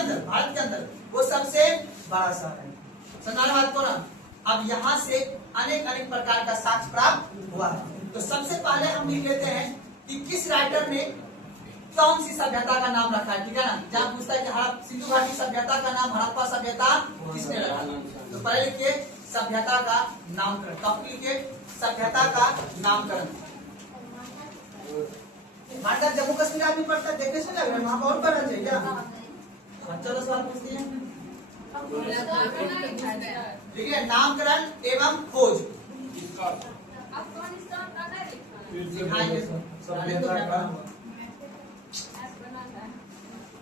अंदर वो सबसे बड़ा शहर है। समझाने बात को ना। अब यहाँ से अनेक अनेक प्रकार का साक्ष्य प्राप्त हुआ है। तो सबसे पहले हम लिख लेते हैं कि किस राइटर ने कौन सी सभ्यता का नाम रखा है, ठीक है ना। जहाँ पूछता है कि सिंधु घाटी सभ्यता का नाम हड़प्पा सभ्यता किसने रखा? तो पहले लिखिए सभ्यता का नामकरण। टॉपिक लिखिए सभ्यता का नामकरण। हमारे जम्मू कश्मीर आदमी पढ़ता है, देखे से लग रहा है वहाँ बहुत पढ़ना चाहिए क्या? चलो सवाल पूछते हैं। देखिए नामकरण एवं खोज।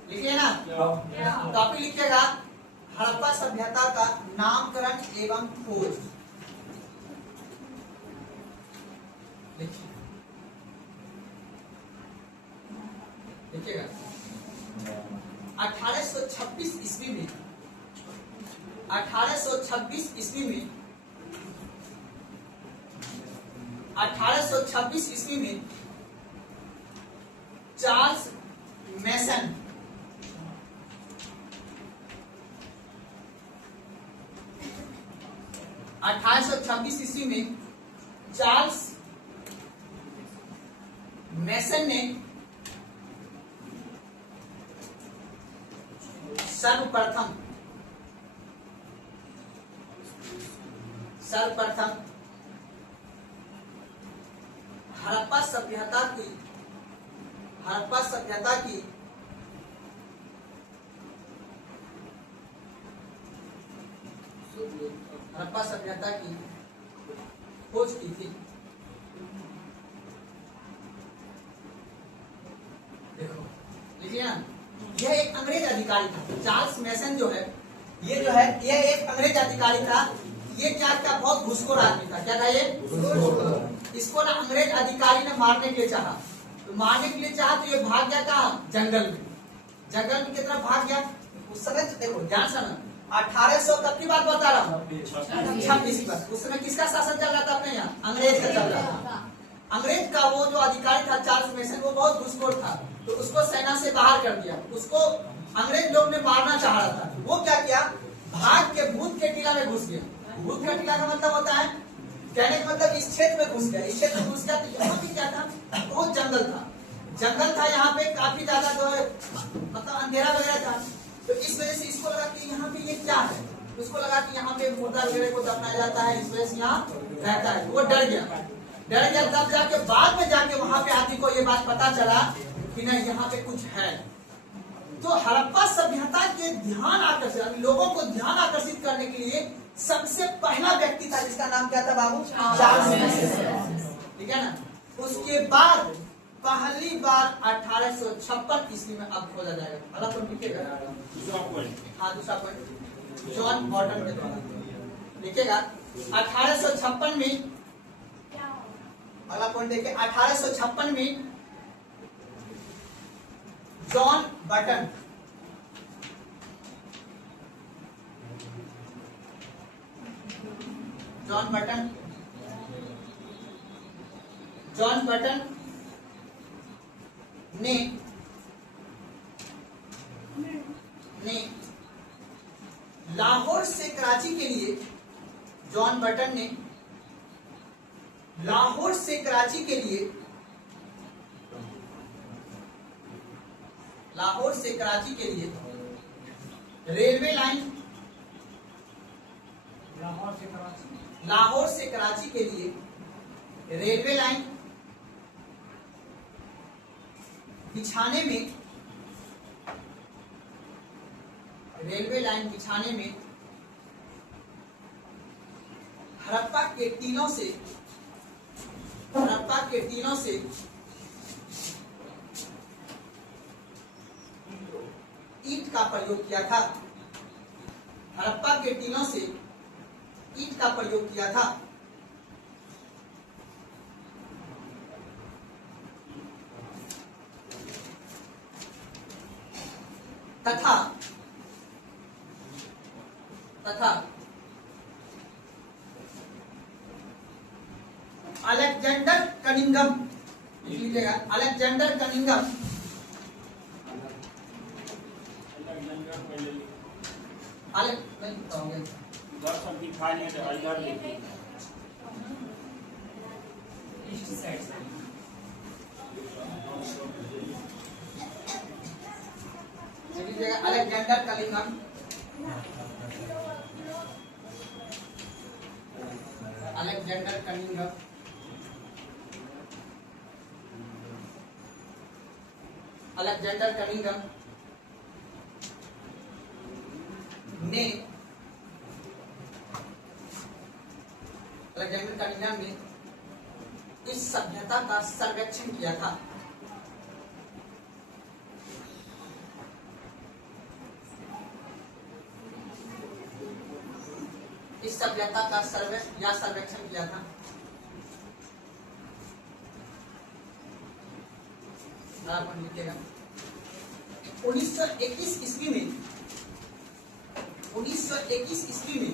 लिखिए ना, टॉपिक लिखिएगा हड़प्पा सभ्यता का नामकरण एवं खोज। देखिएगा 1826 ईस्वी में 1826 ईस्वी में चार्ल्स मैसन 1826 ईस्वी में चार्ल्स मैसन ने सर्वप्रथम हड़प्पा सभ्यता की खोज की थी। देखो लिखिए ना, यह एक अंग्रेज अधिकारी था। चार्ल्स मैसन जो है ये एक अंग्रेज अधिकारी था। ये क्या बहुत घुसखोर आदमी था। क्या था ये? इसको ना अंग्रेज अधिकारी ने मारने के लिए चाहा। तो ये भाग गया कहाँ? जंगल में की तरफ भाग गया। उस समय देखो ध्यान से ना, 1800 कब की बात बता रहा हूँ? 26 की बात। उस समय किसका शासन चल रहा था अपने यहाँ? अंग्रेज का चल रहा था। अंग्रेज का वो जो अधिकारी था चार्ल्स मैसन, वो बहुत घुसखोर था। तो उसको सेना से बाहर कर दिया। उसको अंग्रेज लोग ने मारना चाह रहा था। वो क्या किया? भाग के भूत के टीला में घुस गया। भूत का टीला का मतलब होता है, कहने का मतलब इस क्षेत्र में घुस गया। इस क्षेत्र में घुस गया तो यहाँ पे क्या था? बहुत जंगल था। यहाँ पे काफी ज्यादा जो है मतलब अंधेरा वगैरह था। तो इस वजह से इसको लगा कि यहाँ पे ये क्या है। उसको लगा कि यहाँ पे मुर्दा वगैरह को दफनाया जाता है, इस वजह से यहाँ रहता है। वो डर गया। तब जाके बाद में जाके वहां पे हाथी को ये बात पता चला कि नहीं यहाँ पे कुछ है। तो हड़प्पा सभ्यता के लोगों को ध्यान आकर्षित करने के लिए सबसे पहला व्यक्ति था जिसका नाम क्या था बाबू? चार्ल्स मैसन। ठीक है ना। उसके बाद पहली बार 1856 ईस्वी में अब खोजा जाएगा। अगला पॉइंट लिखिएगा। दूसरा पॉइंट जॉन बॉटन के द्वारा लिखिएगा 1856 में। अगला पॉइंट देखिए 1856 में जॉन बटन ने लाहौर से कराची के लिए रेलवे लाइन बिछाने में हड़प्पा के टीलों से ईंट का प्रयोग किया था। हड़प्पा के टीलों से ईंट का प्रयोग किया था। तथा तथा अलेक्जेंडर कनिंघम, लिख लीजिएगा, Alexander Cunningham Alexander Cunningham Alexander Cunningham Alexander Cunningham ने अलेक्जेंडर कनिंघम ने इस सभ्यता का सर्वेक्षण किया था। इस सभ्यता का सर्वेक्षण किया था। 1921 ईस्वी में 1921 ईस्वी में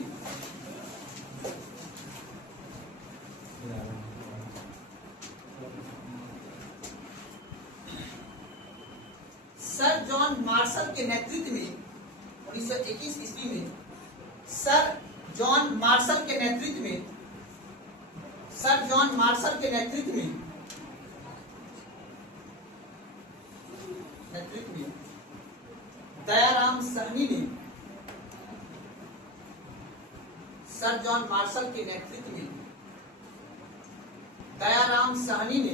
सर जॉन मार्शल के नेतृत्व में 1921 ईस्वी में सर जॉन मार्शल के नेतृत्व में दयाराम साहनी ने सर जॉन मार्शल के नेतृत्व में दयाराम साहनी ने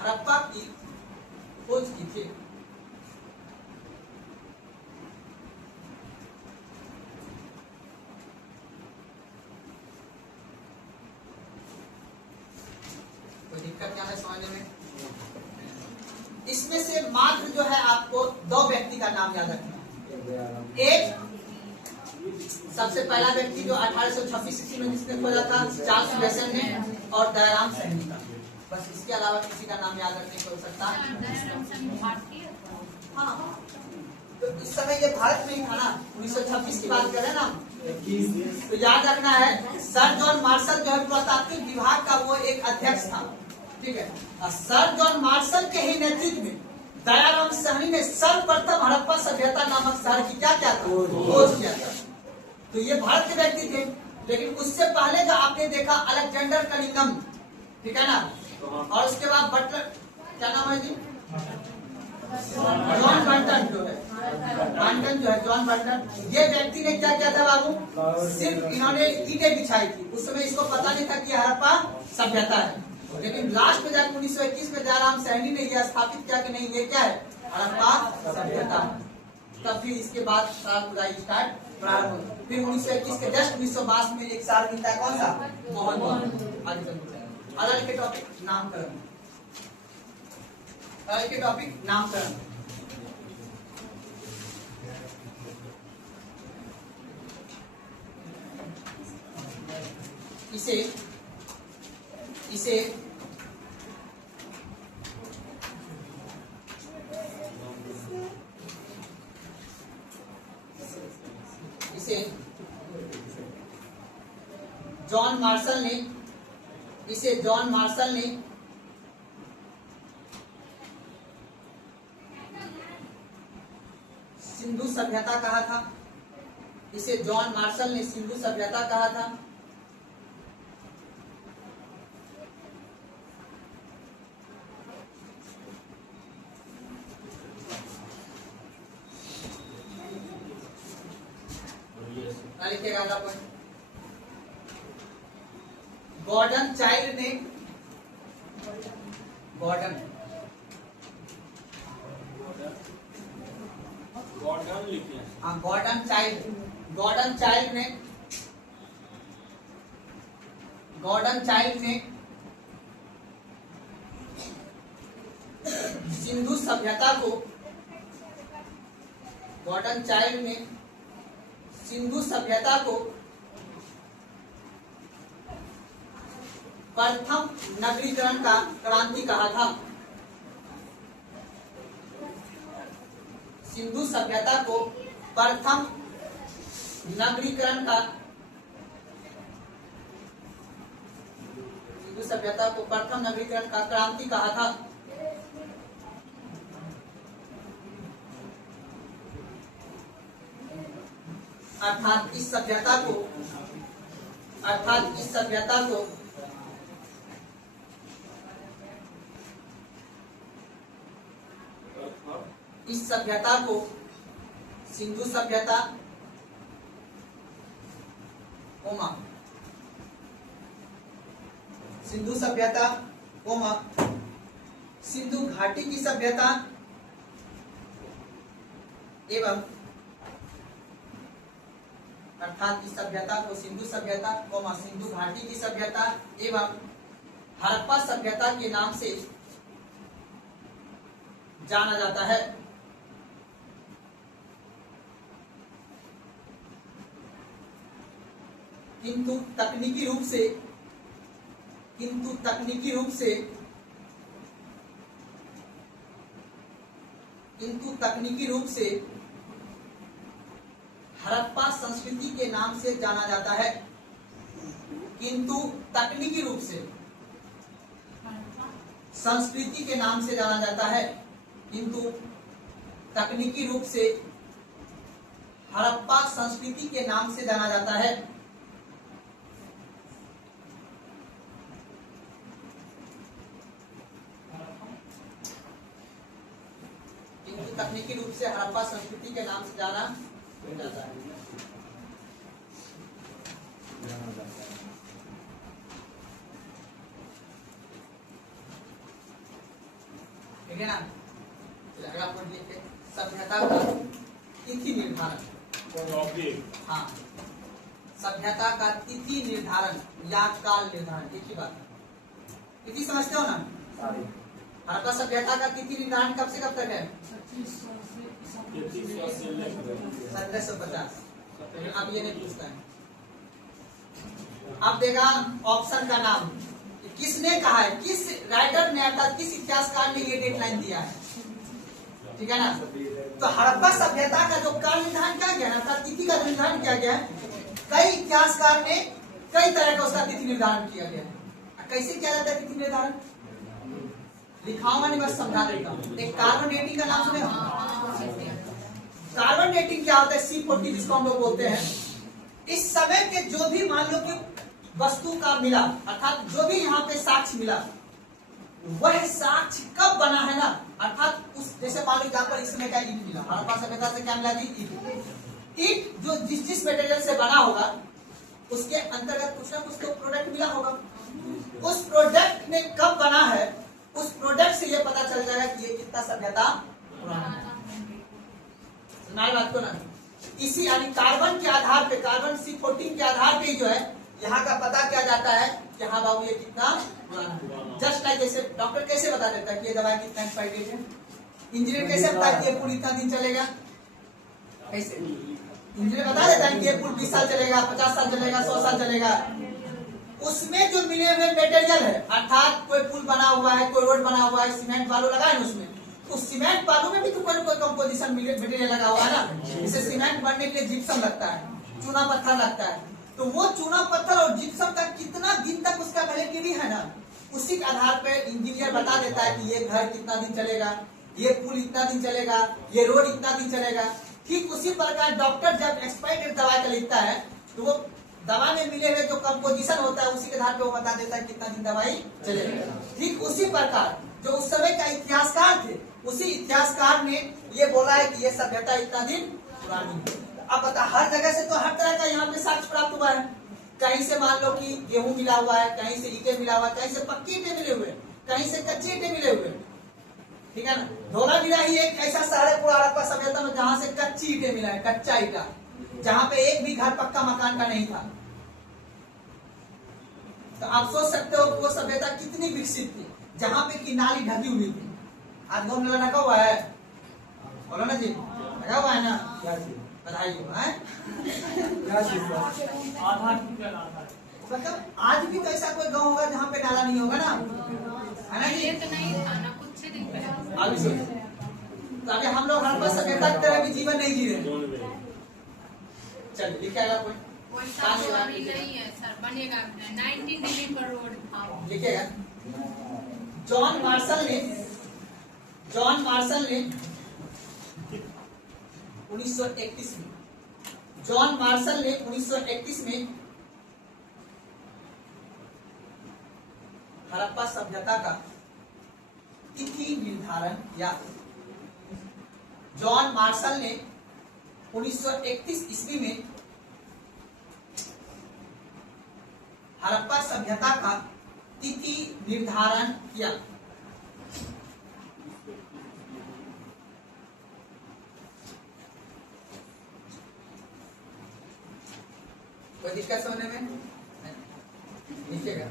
हड़प्पा की खोज की थी। कोई दिक्कत क्या है समझने में? इसमें से मात्र जो है आपको दो व्यक्ति का नाम याद रखना। एक सबसे पहला व्यक्ति जो 1826 ईस्वी में जिसने खोजा था, चार्ल्स बेसन ने, और दयाराम साहनी का। बस इसके अलावा किसी का नाम याद रखने को हो सकता है। हाँ, तो इस समय ये भारत में ही था ना, 1926 की बात कर रहे हैं ना, तो याद रखना है सर जॉन मार्शल जो है पुरातात्विक विभाग का वो एक अध्यक्ष था, ठीक है। और सर जॉन मार्शल के ही नेतृत्व में दयाराम साहनी ने सर्वप्रथम हड़प्पा सभ्यता नामक शहर की क्या था, खोज किया था। तो ये भारत के व्यक्ति थे। लेकिन उससे पहले जो आपने देखा अलेक्जेंडर कनिंघम, ठीक है ना, और उसके बाद बटलर, क्या नाम है जी, जॉन बंटन जो है जॉन बंटन। ये व्यक्ति ने क्या किया था बाबू, सिर्फ इन्होंने ईंटें बिछाई थी। उस समय इसको पता नहीं था कि हड़प्पा सभ्यता है। लेकिन लास्ट में जाकर 1921 में दयाराम साहनी ने यह स्थापित किया कि नहीं, ये क्या है, हड़प्पा सभ्यता। तब फिर इसके बाद साल खुदाई स्टार्ट प्रारंभ हुई। फिर 1921 के जस्ट 1922 में एक साल मिलता है, कौन सा, मोहन आगे चलते। अलग के टॉपिक नामकरण, अलग के टॉपिक नामकरण। इसे जॉन मार्शल ने सिंधु सभ्यता कहा था। इसे जॉन मार्शल ने सिंधु सभ्यता कहा था। लिखिएगा गॉर्डन चाइल्ड ने गॉर्डन लिखिए, हाँ, गॉर्डन चाइल्ड ने सिंधु सभ्यता को, गॉर्डन चाइल्ड ने सिंधु सभ्यता को प्रथम नगरीकरण का क्रांति कहा था? सिंधु सभ्यता को प्रथम नगरीकरण का सभ्यता को प्रथम नगरीकरण का क्रांति कहा था? अर्थात इस सभ्यता को सिंधु सभ्यता सिंधु घाटी की सभ्यता एवं अर्थात इस सभ्यता को सिंधु सभ्यता सिंधु घाटी की सभ्यता एवं हड़प्पा सभ्यता के नाम से जाना जाता है। किंतु तकनीकी रूप से हड़प्पा संस्कृति के नाम से जाना जाता है। किंतु तकनीकी रूप से संस्कृति के नाम से जाना जाता है। किंतु तकनीकी रूप से हड़प्पा संस्कृति के नाम से जाना जाता है। तकनीकी रूप से हड़प्पा संस्कृति के नाम से जाना जाता है। ठीक है ना? अगला पॉइंट लिखते, सभ्यता का तिथि निर्धारण। हाँ, सभ्यता का तिथि निर्धारण या काल निर्धारण एक ही बात। तिथि समझते हो ना? हड़प्पा सभ्यता का तिथि निर्धारण कब से कब तक है? 1750। अब ये नहीं पूछता है। अब देखा ऑप्शन का नाम किसने कहा है, किस राइटर ने अर्थात किस इतिहासकार ने ये डेटलाइन दिया है। ठीक है ना? तो हड़प्पा सभ्यता का जो काल निर्धारण किया गया अर्थात तिथि का निर्धारण किया गया है, कई इतिहासकार ने कई तरह का उसका तिथि निर्धारण किया गया है। कैसे किया जाता है तिथि निर्धारण? लिखाऊंगा नहीं, बस समझा देता हूँ। एक कार्बन डेटिंग का नाम सुने हो? कार्बन डेटिंग क्या होता है? C40 जिसको हम लोग बोलते हैं। इस समय के जो भी मान लो कि वस्तु का मिला अर्थात जो भी यहाँ पे साक्ष्य मिला, वह साक्ष्य कब बना है ना, अर्थात उस जैसे मान लो यहाँ पर इस समय का ईंट मिला, हड़प्पा सभ्यता से क्या मिला जी? ईंट। ईंट जो जिस मटेरियल से बना होगा उसके अंतर्गत कुछ ना कुछ तो प्रोडक्ट मिला होगा। उस प्रोडक्ट ने कब बना है, उस प्रोडक्ट से ये पता चल जाएगा कि ये कितना सभ्यता पुराना है। सुनाई बात को ना? इसी यानी कार्बन के आधार पे, कार्बन C14 के आधार पे जो है यहाँ का पता किया जाता है कि हाँ बाबू ये कितना पुराना है। जस्ट लाइक जैसे डॉक्टर कैसे बता देता है कि ये दवा कितना एक्सपायरी डेट है, इंजीनियर कैसे बता है कि ये पुल इतना दिन चलेगा, कैसे इंजीनियर बता देता है कि ये पुल 20 साल चलेगा, 50 साल चलेगा, 100 साल चलेगा। उसमें जो मिले हुए मटेरियल है अर्थात कोई पुल बना हुआ है, कोई रोड बना हुआ है, सीमेंट बालू लगा है उसमें, तो सीमेंट बालू में भी तो कोई कंपोजिशन मटेरियल लगा हुआ है ना। जैसे सीमेंट बनने के लिए जिप्सम लगता है, चूना पत्थर लगता है, तो वो चूना पत्थर और जिप्सम का कितना दिन तक उसका वैलिडिटी है ना, उसी के आधार पर इंजीनियर बता देता है कि ये घर कितना दिन चलेगा, ये पुल इतना दिन चलेगा, ये रोड इतना दिन चलेगा। ठीक उसी प्रकार डॉक्टर जब एक्सपायरी डेट दवा का लिखता है तो वो दवा में मिले हुए जो कंपोजिशन होता है उसी के आधार पे वो बता देता है कितना दिन दवाई चलेगा। ठीक उसी प्रकार जो उस समय का इतिहासकार थे, उसी इतिहासकार ने ये बोला है कि ये सभ्यता इतना दिन पुरानी है। अब बता, हर जगह से तो हर तरह का यहाँ पे साक्ष्य प्राप्त हुआ है। कहीं से मान लो कि गेहूं मिला हुआ है, कहीं से ईंटें मिला हुआ है, कहीं से पक्की ईंटें मिले हुए, कहीं से कच्ची ईंटें मिले हुए। ठीक है ना? धोलावीरा ही एक ऐसा शहर है पूरा हड़प्पा सभ्यता में जहाँ से कच्ची ईंटें मिला है, कच्चा ईंटा, जहाँ पे एक भी घर पक्का मकान का नहीं था। तो आप सोच सकते हो वो सभ्यता कितनी विकसित थी, जहाँ पे की नाली ढकी हुई थी। आज घूम मेला लगा हुआ है, बोलो ना जी, लगा हुआ है ना? बधाई हो। मतलब आज भी तो ऐसा कोई गांव होगा जहाँ पे नाला नहीं होगा ना, है ना जी? तो नहीं था ना, कुछ दिन पहले। अभी सुनिए, तो अभी हम लोग हड़प्पा सभ्यता की तरह भी जीवन नहीं जी रहे। चलिए लिखा है कोई वैसा तो अभी नहीं है सर, बनेगा 19 नवंबर रोड था। लिखेगा। जॉन मार्शल ने 1931 में जॉन मार्शल ने 1931 में हड़प्पा सभ्यता का तिथि निर्धारण किया। जॉन मार्शल ने 1931 ईस्वी में हड़प्पा सभ्यता का तिथि निर्धारण किया। कोई दिक्कत समझने में? लिखिएगा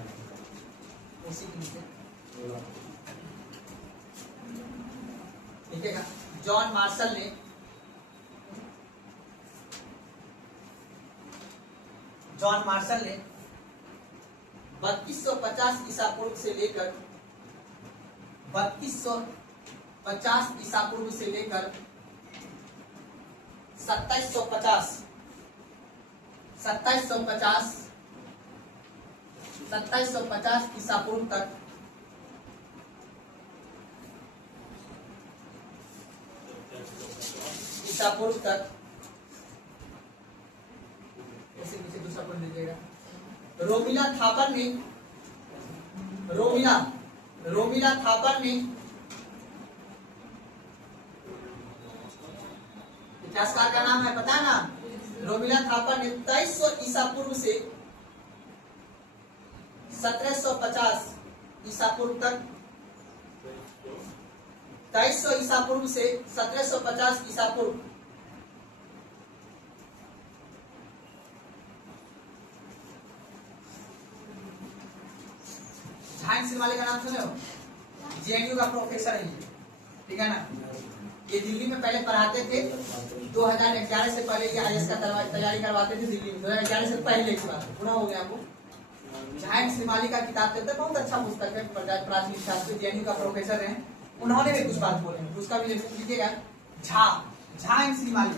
उसी के नीचे लिखिएगा। जॉन मार्शल ने 3250 ईसा पूर्व से लेकर 3250 ईसा पूर्व से लेकर 2750 ईसा पूर्व तक ऐसे नीचे दूसरा पढ़ लीजिएगा। रोमिला थापर ने इतिहासकार का नाम है, पता है ना? रोमिला थापर ने 2300 ईसा पूर्व से 1750 ईसा पूर्व तक 2300 ईसा पूर्व से 1750 ईसा पूर्व झाइन सिरमाली का नाम सुने हो? जेएनयू का प्रोफेसर है, ठीक है ना? ये दिल्ली में पहले पढ़ाते थे। 2011 से पहले ये आईएएस का तैयारी करवाते थे दिल्ली में। 2011 से पहले की बात पूरा हो गया आपको। झाइन सिरमाली का किताब चलता है, बहुत अच्छा पुस्तक है। प्राचीन शास्त्री जेएनयू का प्रोफेसर है, उन्होंने भी कुछ बात बोले, उसका भी लिखिएगा। झाइन सिरमाली,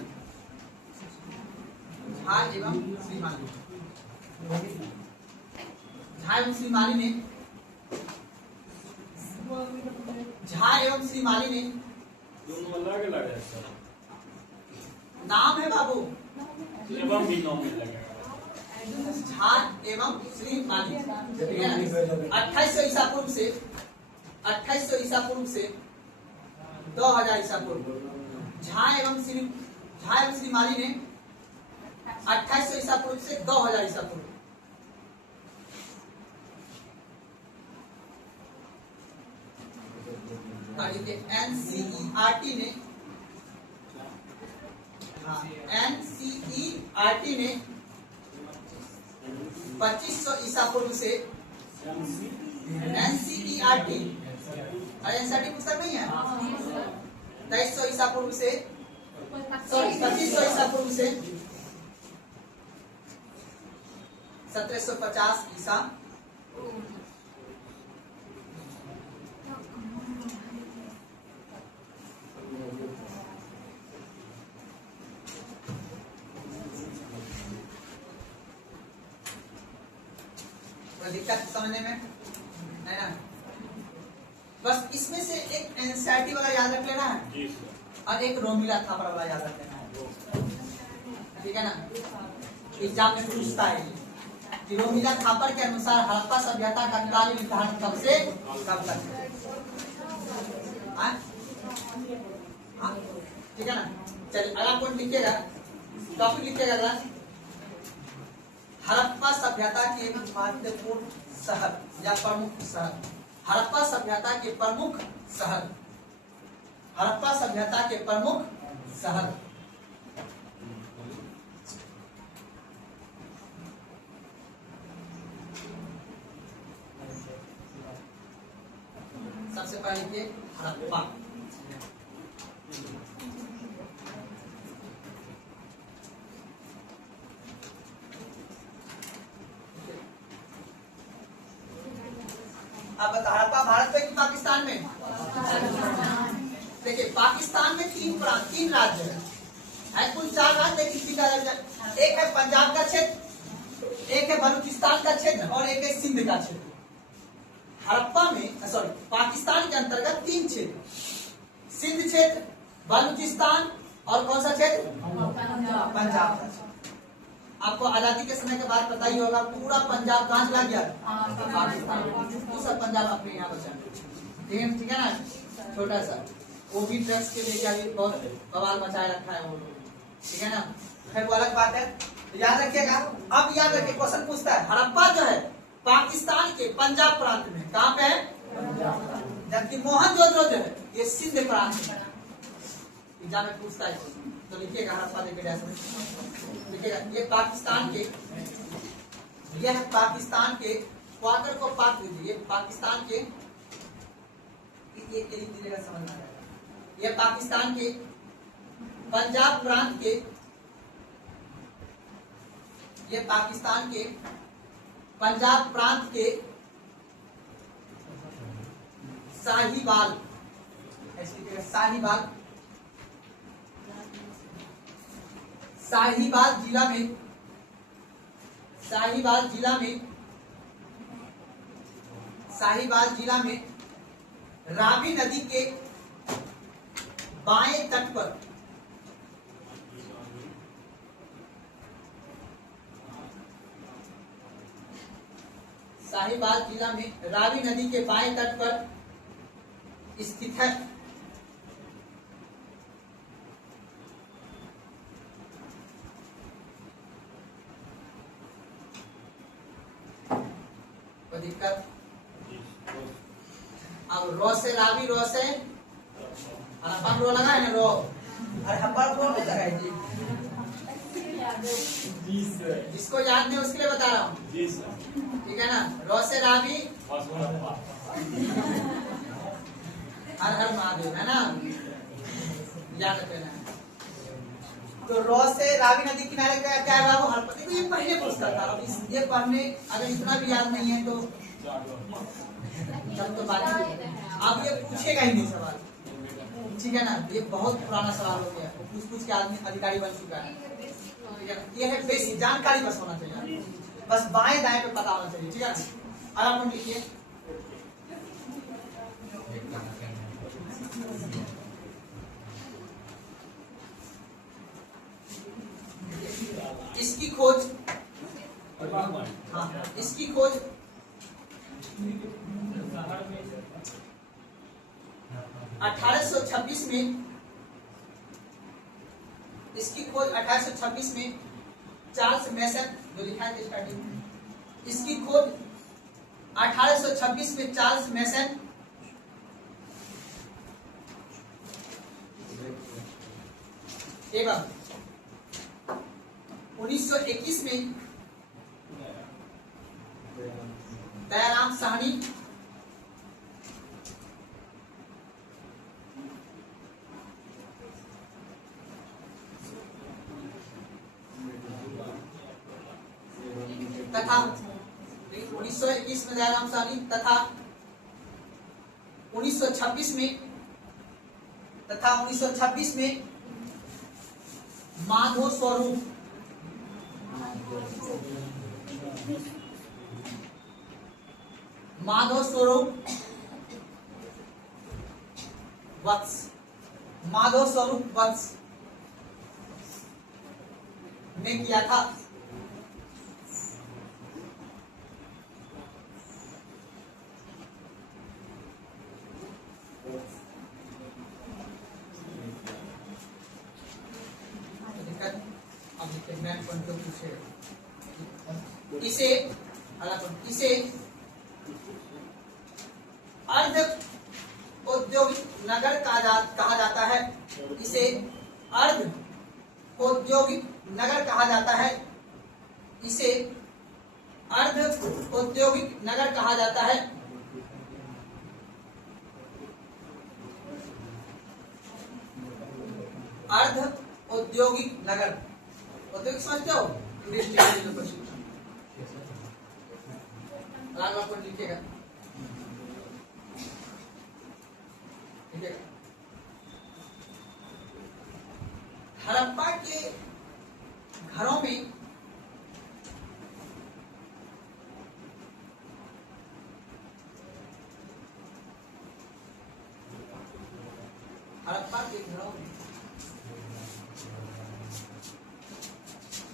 झा एवं श्रीमाली ने दोनों अलग-अलग है सर। नाम है बाबू, एवं भी नाम में लगेगा। झा एवं श्रीमाली, ठीक है ना? 2800 ईसा पूर्व से 2000 ईसा पूर्व झा एवं श्रीमाली ने 2800 ईसा पूर्व से 2000 ईसा पूर्व एनसीईआरटी ने 2500 ईसा पूर्व से एनसीईआरटी पुस्तक नहीं है? 2300 ईसा पूर्व से 2500 ईसा पूर्व से 1750 ईसा दिक्कत समझने में है ना? बस इसमें से एक एनसीईआरटी वाला याद रख लेना है जी सर। और एक रोमिला थापर वाला याद रख लेना है, ठीक है ना? एग्जाम में पूछता है कि रोमिला थापर के अनुसार हड़प्पा सभ्यता का काल निर्धारण कब से कब तक है? ठीक है ना? चलिए अगला पॉइंट लिखिएगा, टॉपिक लिखिएगा अगला। हड़प्पा सभ्यता के एक महत्वपूर्ण शहर या प्रमुख शहर। हड़प्पा सभ्यता के प्रमुख शहर। हड़प्पा सभ्यता के प्रमुख शहर। सबसे पहले लिखिए हड़प्पा। अब बता, हड़प्पा भारत में कि पाकिस्तान में? देखिए पाकिस्तान में तीन राज्य है कुल 4 राज्य, लेकिन 3 राज्य। एक है पंजाब का क्षेत्र, एक है बलूचिस्तान का क्षेत्र और एक है सिंध का क्षेत्र। हड़प्पा में सॉरी पाकिस्तान के अंतर्गत 3 क्षेत्र, सिंध क्षेत्र, बलूचिस्तान और कौन सा क्षेत्र? पंजाब का क्षेत्र। आपको आजादी के समय के बाद पता ही होगा पूरा पंजाब कहाँ चला गया? पाकिस्तान। दूसरा पंजाब अपने यहाँ बचा, ठीक है ना, छोटा सा। वो भी ड्रग्स के लेके अभी बहुत बवाल मचाए रखा है वो लोग, ठीक है ना, फिर वो अलग बात है। तो याद रखिएगा। अब याद रखिए क्वेश्चन पूछता है हड़प्पा जो है पाकिस्तान के पंजाब प्रांत में, कहाँ पे है? जबकि मोहनजोदड़ो जो है ये सिंध प्रांत में। एग्जाम में पूछता है तो लिखिएगा हड़प्पा लिखिएगा, ये पाकिस्तान के, यह पाकिस्तान के क्वार्टर को पाक लीजिए, ये पाकिस्तान के, ये लिखिएगा समझ में आएगा। यह पाकिस्तान के पंजाब प्रांत के, ये पाकिस्तान के पंजाब प्रांत के साहिवाल, साहिवाल, साहिवाल जिला में, साहिवाल जिला में, साहिवाल जिला में रावी नदी के बाएं तट पर, साहिवाल जिला में रावी नदी के बाएं तट पर स्थित है। कोई दिक्कत? अब रो से रावी, रो से अपन रो लगा है ना, रो, अरे हम पर रो लगाए जी, जिसको याद नहीं उसके लिए बता रहा हूँ, ठीक है ना। रो से रावी, हर हर महादेव, है ना, याद रखना। तो रो से रावी नदी किनारे का क्या है बाबू? हड़प्पा। देखो ये पहले पूछता था, अब ये पढ़ने अगर इतना भी याद नहीं है तो तब तो बात नहीं, अब ये पूछेगा ही नहीं सवाल, ठीक है ना। ये बहुत पुराना सवाल हो गया, पूछ के आदमी अधिकारी बन चुका है, ठीक है। ये है बेसिक जानकारी बस होना चाहिए, बस बाएं दाएं पे पता होना चाहिए, ठीक है ना। अब आप लिखिए इसकी खोज, हाँ इसकी खोज 1826 में, इसकी खोज 1826 में चार्ल्स मेसन, जो लिखा है स्टार्टिंग में, इसकी खोज 1826 में चार्ल्स मेसन एवं 1921 में दयाराम साहनी तथा 1921 में दयाराम साहनी तथा 1926 में माधव स्वरूप, माधव स्वरूप वत्स, माधव स्वरूप वत्स ने किया था। इसे अर्ध औद्योगिक नगर कहा जाता है, इसे अर्ध औद्योगिक नगर कहा जाता है, इसे अर्ध औद्योगिक नगर कहा जाता है। अर्ध औद्योगिक नगर, औद्योगिक समझते हो? लिखेगा देखिएगा, हड़प्पा के घरों में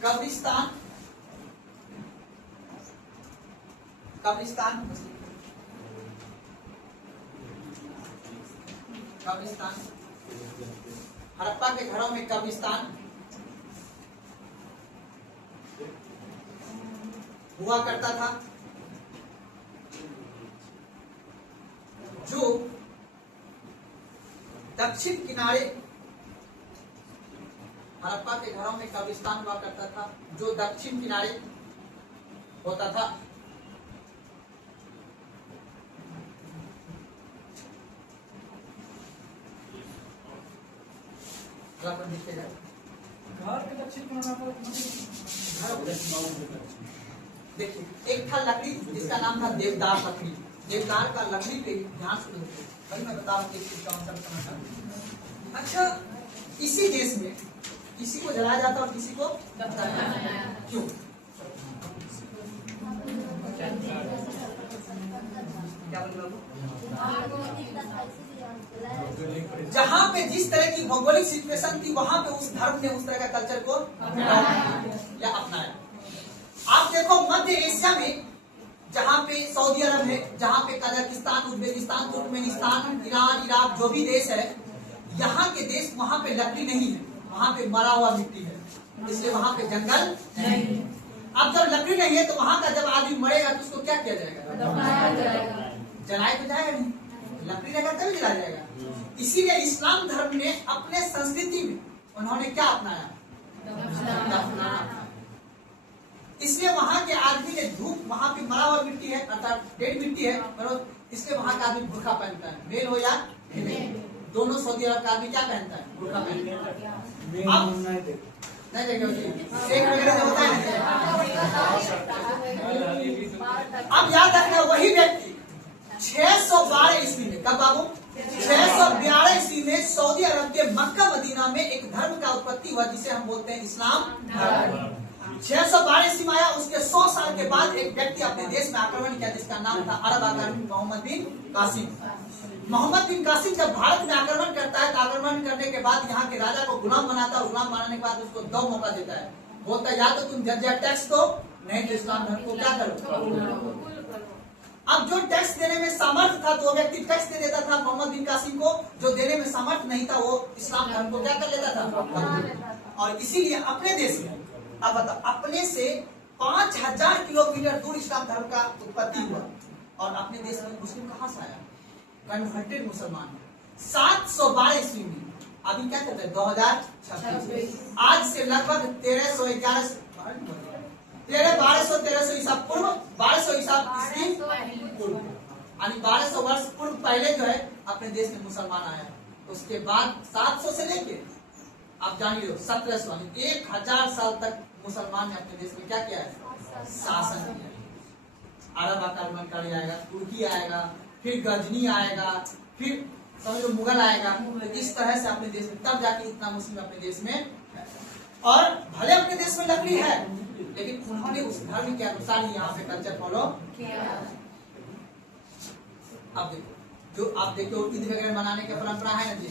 कब्रिस्तान कब्रिस्तान कब्रिस्तान हड़प्पा के घरों में कब्रिस्तान हुआ करता था, जो दक्षिण किनारे हड़प्पा के घरों में कब्रिस्तान हुआ करता था जो दक्षिण किनारे होता था। घर के दक्षिण किनारे देखिए, एक था लकड़ी जिसका नाम था देवदार लकड़ी। देवदार का लकड़ी पे ध्यान से देखिए, मैं बता रहा। अच्छा, इसी देश में किसी को जलाया जाता और किसी को क्यों? क्या बोल? जहाँ पे जिस तरह की भौगोलिक सिचुएशन थी वहां पे उस धर्म ने उस तरह का कल्चर को या अपनाया। आप देखो मध्य एशिया में जहाँ पे सऊदी अरब है, जहाँ पे Kazakhstan, Uzbekistan, Turkmenistan, Iran, Iraq जो भी देश है, यहाँ के देश वहाँ पे लकड़ी नहीं है, वहाँ पे मरा हुआ मिट्टी है, इसलिए वहाँ पे जंगल नहीं। अब जब लकड़ी नहीं है तो वहाँ का जब आदमी मरेगा तो उसको क्या किया जाएगा? जलाया तो जाएगा नहीं, लकड़ी रहेगा तभी जलाया जाएगा। इसीलिए इस्लाम धर्म ने अपने संस्कृति में उन्होंने क्या अपनाया? दफनाना। इसलिए वहाँ के आदमी ने धूप, वहाँ पे मरा हुआ मिट्टी है अर्थात डेड मिट्टी है, इसलिए वहाँ का आदमी बुर्खा पहनता है, मेल हो या फीमेल। दोनों सऊदी अरब का आदमी क्या पहनता है? बुर्खा पहनता है। अब नहीं देखे एक वगैरह जो होता है। अब याद रखना, वही व्यक्ति 612 ईस्वी में, कब बाबू? 612 ईस्वी में सऊदी अरब के मक्का मदीना में एक धर्म का उत्पत्ति हुआ जिसे हम बोलते हैं इस्लाम धर्म। 612 ईस्वी में आया, उसके 100 साल के बाद एक व्यक्ति अपने देश में आक्रमण किया जिसका नाम था अरब आक्रमण मोहम्मद बिन कासिम। मोहम्मद बिन कासिम जब भारत में आक्रमण करता है तो आक्रमण करने के बाद यहाँ के राजा को गुलाम बनाता है और गुलाम बनाने के बाद उसको 2 मौका देता है। बोलता है या तो तुम जजिया टैक्स दो, नहीं तो इस्लाम धर्म को क्या करो। अब जो टैक्स देने में सामर्थ्य था तो वो व्यक्ति टैक्स दे देता था मोहम्मद बिन कासिम को, जो देने में सामर्थ्य नहीं था वो इस्लाम धर्म को क्या कर लेता था। और इसीलिए अपने देश में, अब बताओ, अपने से 5000 किलोमीटर दूर इस्लाम धर्म का उत्पत्ति हुआ और अपने देश में मुस्लिम कहाँ से आया? कन्वर्टेड मुसलमान। 712 ईस्वी में, अभी क्या कहते हैं 2026, आज से लगभग 1311 1300 ईसा पूर्व, 1200 ईसा पूर्व, यानी 1200 वर्ष पूर्व पहले जो है अपने देश में मुसलमान आया। उसके बाद 700 से लेके आप जान लो 1700, 1000 साल तक मुसलमान ने अपने देश में क्या किया है? शासन किया। अरब आक्रमण कर आएगा, तुर्की आएगा, फिर गजनी आएगा, फिर समझो मुगल आएगा। तो इस तरह से अपने देश में तब जाके इतना मुस्लिम अपने देश में है। और भले अपने देश में लकड़ी है लेकिन उन्होंने उस धर्म के अनुसार ही यहाँ पे कल्चर फॉलो किया। अब देखो, जो आप देखो ईद वगैरह मनाने की परंपरा है ना जी,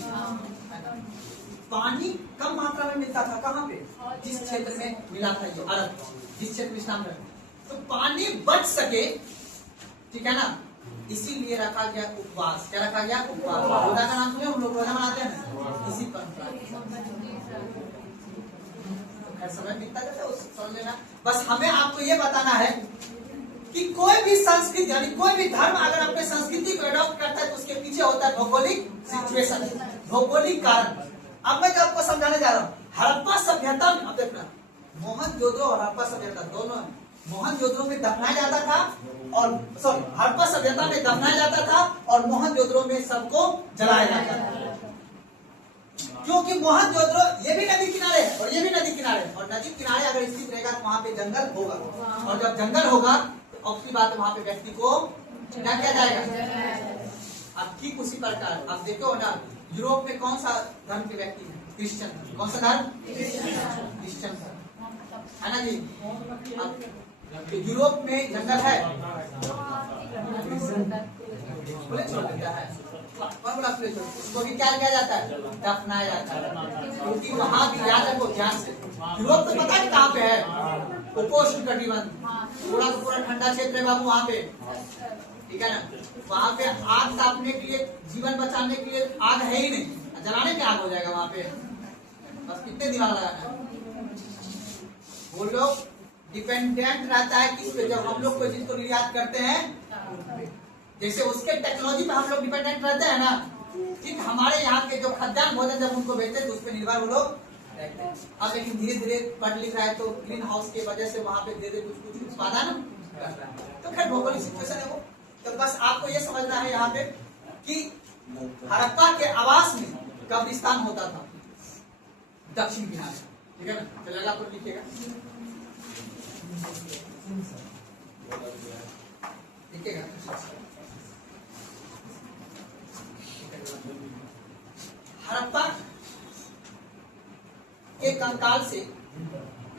पानी कम मात्रा में मिलता था कहाँ पे? जिस क्षेत्र में मिला था ये अरब, जिस क्षेत्र में इस्लाम है, तो पानी बच सके, ठीक है ना, इसीलिए रखा गया उपवास। क्या रखा गया? उपवास। रोजा का नाम सुने, हम लोग रोजा मनाते हैं इसी परंपरा। समय बीतता जाता है समझ लेना। बस हमें आपको ये बताना है कि कोई भी संस्कृति यानी कोई भी धर्म अगर अपने संस्कृति को अडॉप्ट करता है तो उसके पीछे होता है भौगोलिक सिचुएशन, भौगोलिक कारण। अब मैं आपको समझाने जा रहा हूँ, हड़प्पा सभ्यता में, अब देखना, मोहनजोदड़ो और हड़प्पा सभ्यता दोनों है। मोहनजोदड़ो में दफनाया जाता था और हड़प्पा सभ्यता में दफनाया जाता था और मोहनजोदड़ो में सबको जलाया जाता था। क्योंकि मोहनजोदड़ो ये भी नदी किनारे है और ये भी नदी किनारे है, और नदी किनारे अगर स्थित रहेगा तो वहाँ पे जंगल होगा, और जब जंगल होगा तो ऑब्वियसली बात है वहाँ पे व्यक्ति को क्या किया जाएगा। अब ठीक उसी प्रकार अब देखो ना, यूरोप में कौन सा धर्म के व्यक्ति है? क्रिश्चियन धर्म। कौन सा धर्म? क्रिश्चियन धर्म, है ना जी। अब तो यूरोप में जंगल है, खुले छोड़ देता है, कौन बोला खुले छोड़? उसको भी क्या किया जाता है? दफनाया जाता है, क्योंकि वहां भी याद रखो ध्यान से, यूरोप तो पता है कहाँ पे है? उपोष्ण कटिबंध, पूरा का पूरा ठंडा क्षेत्र है बाबू वहाँ पे, ठीक है ना। वहाँ पे आग तापने के लिए, जीवन बचाने के लिए आग है ही नहीं, जलाने के आग हो जाएगा वहाँ पे। बस कितने दिमाग लगाना है। वो लोग डिपेंडेंट रहता है किस पे? जब हम लोग कोई चीज को निर्यात करते हैं, जैसे उसके टेक्नोलॉजी पे हम लोग डिपेंडेंट रहते हैं ना, ठीक हमारे यहाँ के जो खाद्यान्न भोजन जब उनको बेचते हैं तो उस पर निर्भर वो लोग रहते हैं। अब लेकिन धीरे धीरे पढ़ लिख रहा है तो ग्रीन हाउस की वजह से वहाँ पे धीरे कुछ कुछ उत्पादन कर रहा है। तो खैर भौगोलिक सिचुएशन है वो। तो बस आपको ये समझना है यहाँ पे कि हड़प्पा के आवास में कब्रिस्तान होता था दक्षिण किनारे, ठीक है ना। तो लगा पर लिखिएगा, लिखिएगा। हड़प्पा के कंकाल से,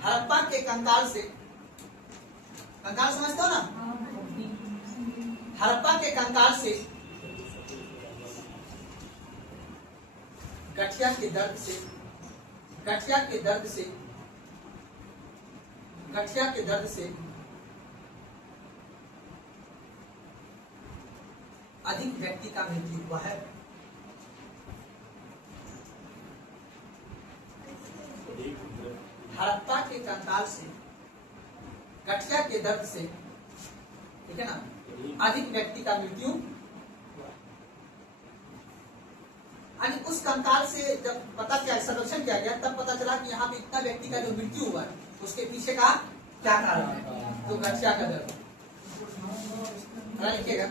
हड़प्पा के कंकाल से, कंकाल समझते हो ना? हड़प्पा के कंकाल से गठिया के दर्द से, गठिया के दर्द से, गठिया के दर्द से अधिक व्यक्ति का मृत्यु हुआ है। हड़प्पा के कंकाल से, गठिया के दर्द से, ठीक है ना, अधिक व्यक्ति का मृत्यु। यानी उस कंकाल से जब पता क्या सर्वेक्षण किया गया तब पता चला कि यहाँ पे इतना व्यक्ति का जो मृत्यु हुआ है उसके पीछे का क्या कारण है? तो गठिया का दर्द। लिखिएगा,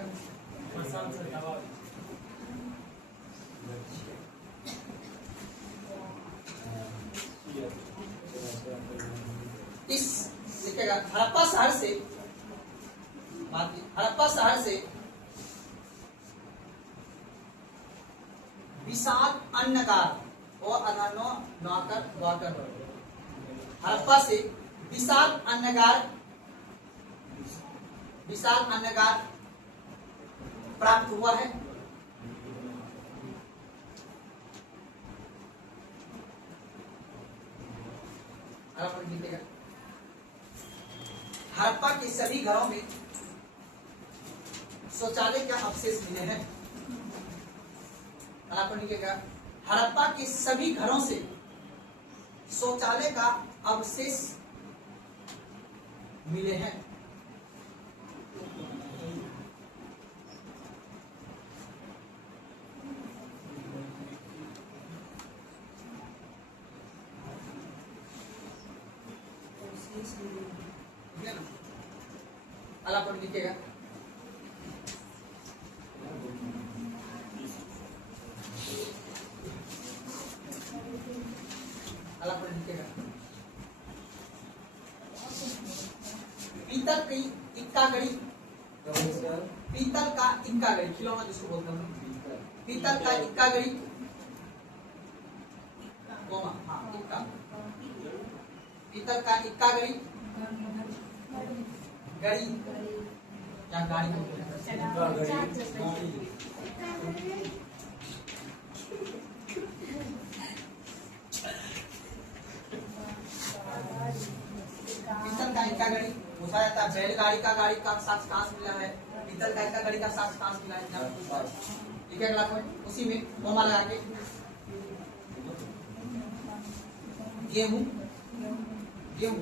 इस लिखेगा हड़प्पा शहर से, हड़प्पा शहर से विशाल अन्नगार और अनानो नौकर वाकर, हड़प्पा से विशाल अन्नगार, विशाल अन्नगार प्राप्त हुआ है। हड़प्पा के सभी घरों में शौचालय का अवशेष मिले हैं। हड़प्पा के सभी घरों से शौचालय का अवशेष मिले हैं। अल्लाह पर लिखिएगा, अल्लाह पर लिखिएगा। पीतल की इक्का गड़ी, पीतल का इक्का गड़ी, खिलौना जिसको बोलते हैं, पीतल का इक्का गड़ी, हाँ इक्का, पीतल का इक्का गड़ी, गड़ी क्या गाड़ी पीतल का इक्का गड़ी पूछा जाता है। बैलगाड़ी का गाड़ी का साक्ष्य कहाँ से मिला है? पीतल का इक्का गड़ी का साक्ष्य कहाँ से मिला है? ठीक है, अगला पॉइंट उसी में मोमा लगा के गेहूं, गेहूं,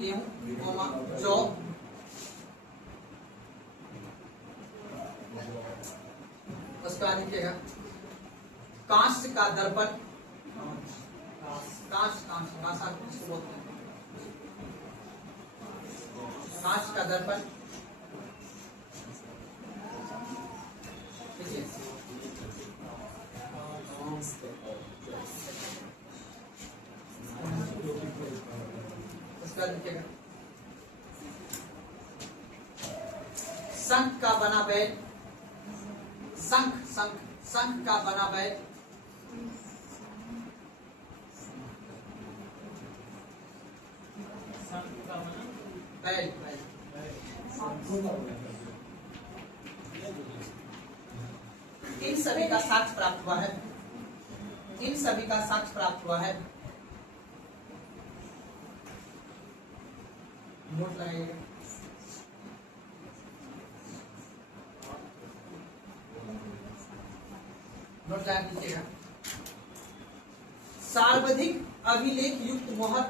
गेहूं, मोमा, जौ, उसके बाद लिखिएगा कांच का दर्पण, कांच, कांच किसको बोलते हैं? कांच का दर्पण, ठीक है। उसके बाद लिखिएगा शंख का बना बैल, शंख शंख शंख का बना बैल, बैल बैल, इन सभी का साक्ष्य प्राप्त हुआ है, इन सभी का साक्ष्य प्राप्त हुआ है। नोट लगाइएगा। नोट लगा दीजिएगा। सार्वधिक अभिलेख युक्त मोहर,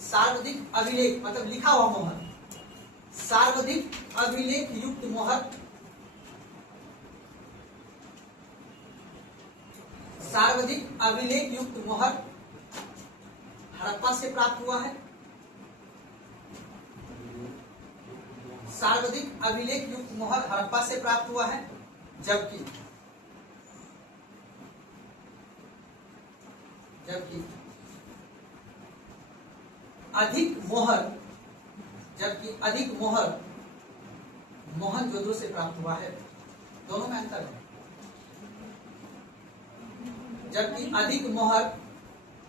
सार्वधिक अभिलेख मतलब लिखा हुआ मोहर, सार्वधिक अभिलेख युक्त मोहर, सार्वधिक अभिलेख युक्त मोहर हड़प्पा से प्राप्त हुआ है। सार्वधिक अभिलेख युक्त मोहर हड़प्पा से प्राप्त हुआ है, जबकि अधिक मोहर, जबकि अधिक मोहर मोहनजोदड़ो से प्राप्त हुआ है। दोनों में अंतर है। जबकि अधिक मोहर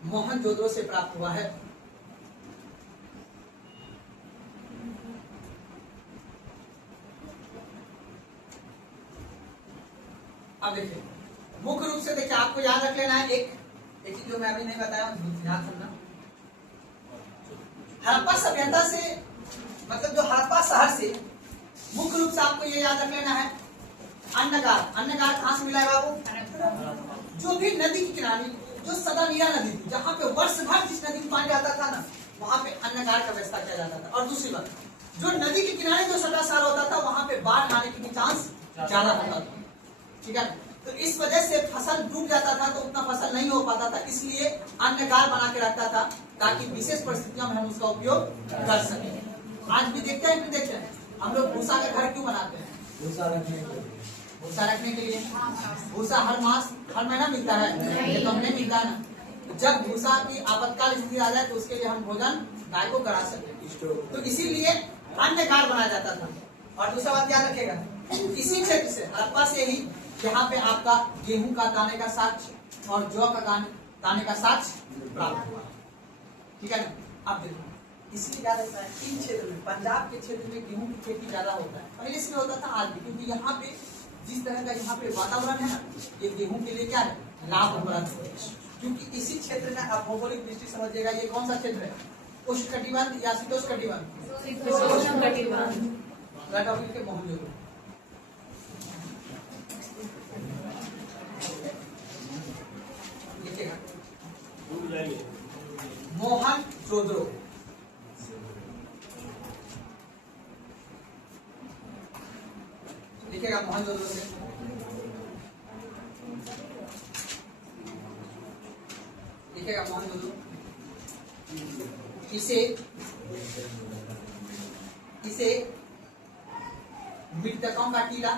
मोहनजोदड़ो से प्राप्त हुआ है। अब देखिए, मुख्य रूप से देखिए आपको याद रख लेना है एक चीज जो मैं अभी नहीं बताया, ध्यान सुनना। हड़प्पा सभ्यता से मतलब जो हड़प्पा शहर से मुख्य रूप से आपको ये याद रख लेना है अन्नगार। अन्नगार कहाँ से मिला है बाबू? जो भी नदी के किनारे, जो सदा नीरा नदी थी, जहाँ पे वर्ष भर जिस नदी में पानी आता था ना, वहाँ पे अन्नगार का व्यवस्था किया जाता था। और दूसरी बात, जो नदी के किनारे जो सदा सार होता था, वहाँ पे बाढ़ आने की चांस ज्यादा होता था। ठीक है, तो इस वजह से फसल डूब जाता था, तो उतना फसल नहीं हो पाता था, इसलिए अन्नगार बना के रखता था ताकि विशेष परिस्थितियों में हम उसका उपयोग कर सकें। आज भी देखते हैं, देखते हैं हम लोग भूसा का घर क्यों बनाते हैं? भूसा रखने के लिए। भूसा हर मास हर महीना मिलता है, ये तो हमें मिलता है ना। जब भूसा की आपातकाल स्थिति आ जाए तो उसके लिए हम भोजन गाय को करा सकते, तो इसीलिए अन्नगार बनाया जाता था। और दूसरा बात याद रखेगा, इसी क्षेत्र से हड़प्पा से ही यहाँ पे आपका गेहूं का दाने का साक्ष्य और जौ का दाने का साक्ष्य प्राप्त हुआ। ठीक है ना। अब देखो, इसलिए क्या रहता है इन क्षेत्र में, पंजाब के क्षेत्र में गेहूं की खेती ज्यादा होता है, पहले से होता था, आज भी, क्योंकि यहाँ पे जिस तरह का यहाँ पे वातावरण है ना, ये गेहूं के लिए क्या है, लाभप्रद है। क्योंकि इसी क्षेत्र में आप भौगोलिक दृष्टि समझिएगा, ये कौन सा क्षेत्र है? उष्णकटिबंध या शीतोष्णकटिबंध? के मोहनजोदड़ो। मोहनजोदड़ो लिखेगा, मोहनजोदड़ो से लिखेगा, मोहनजोदड़ो। इसे मृतकों का टीला,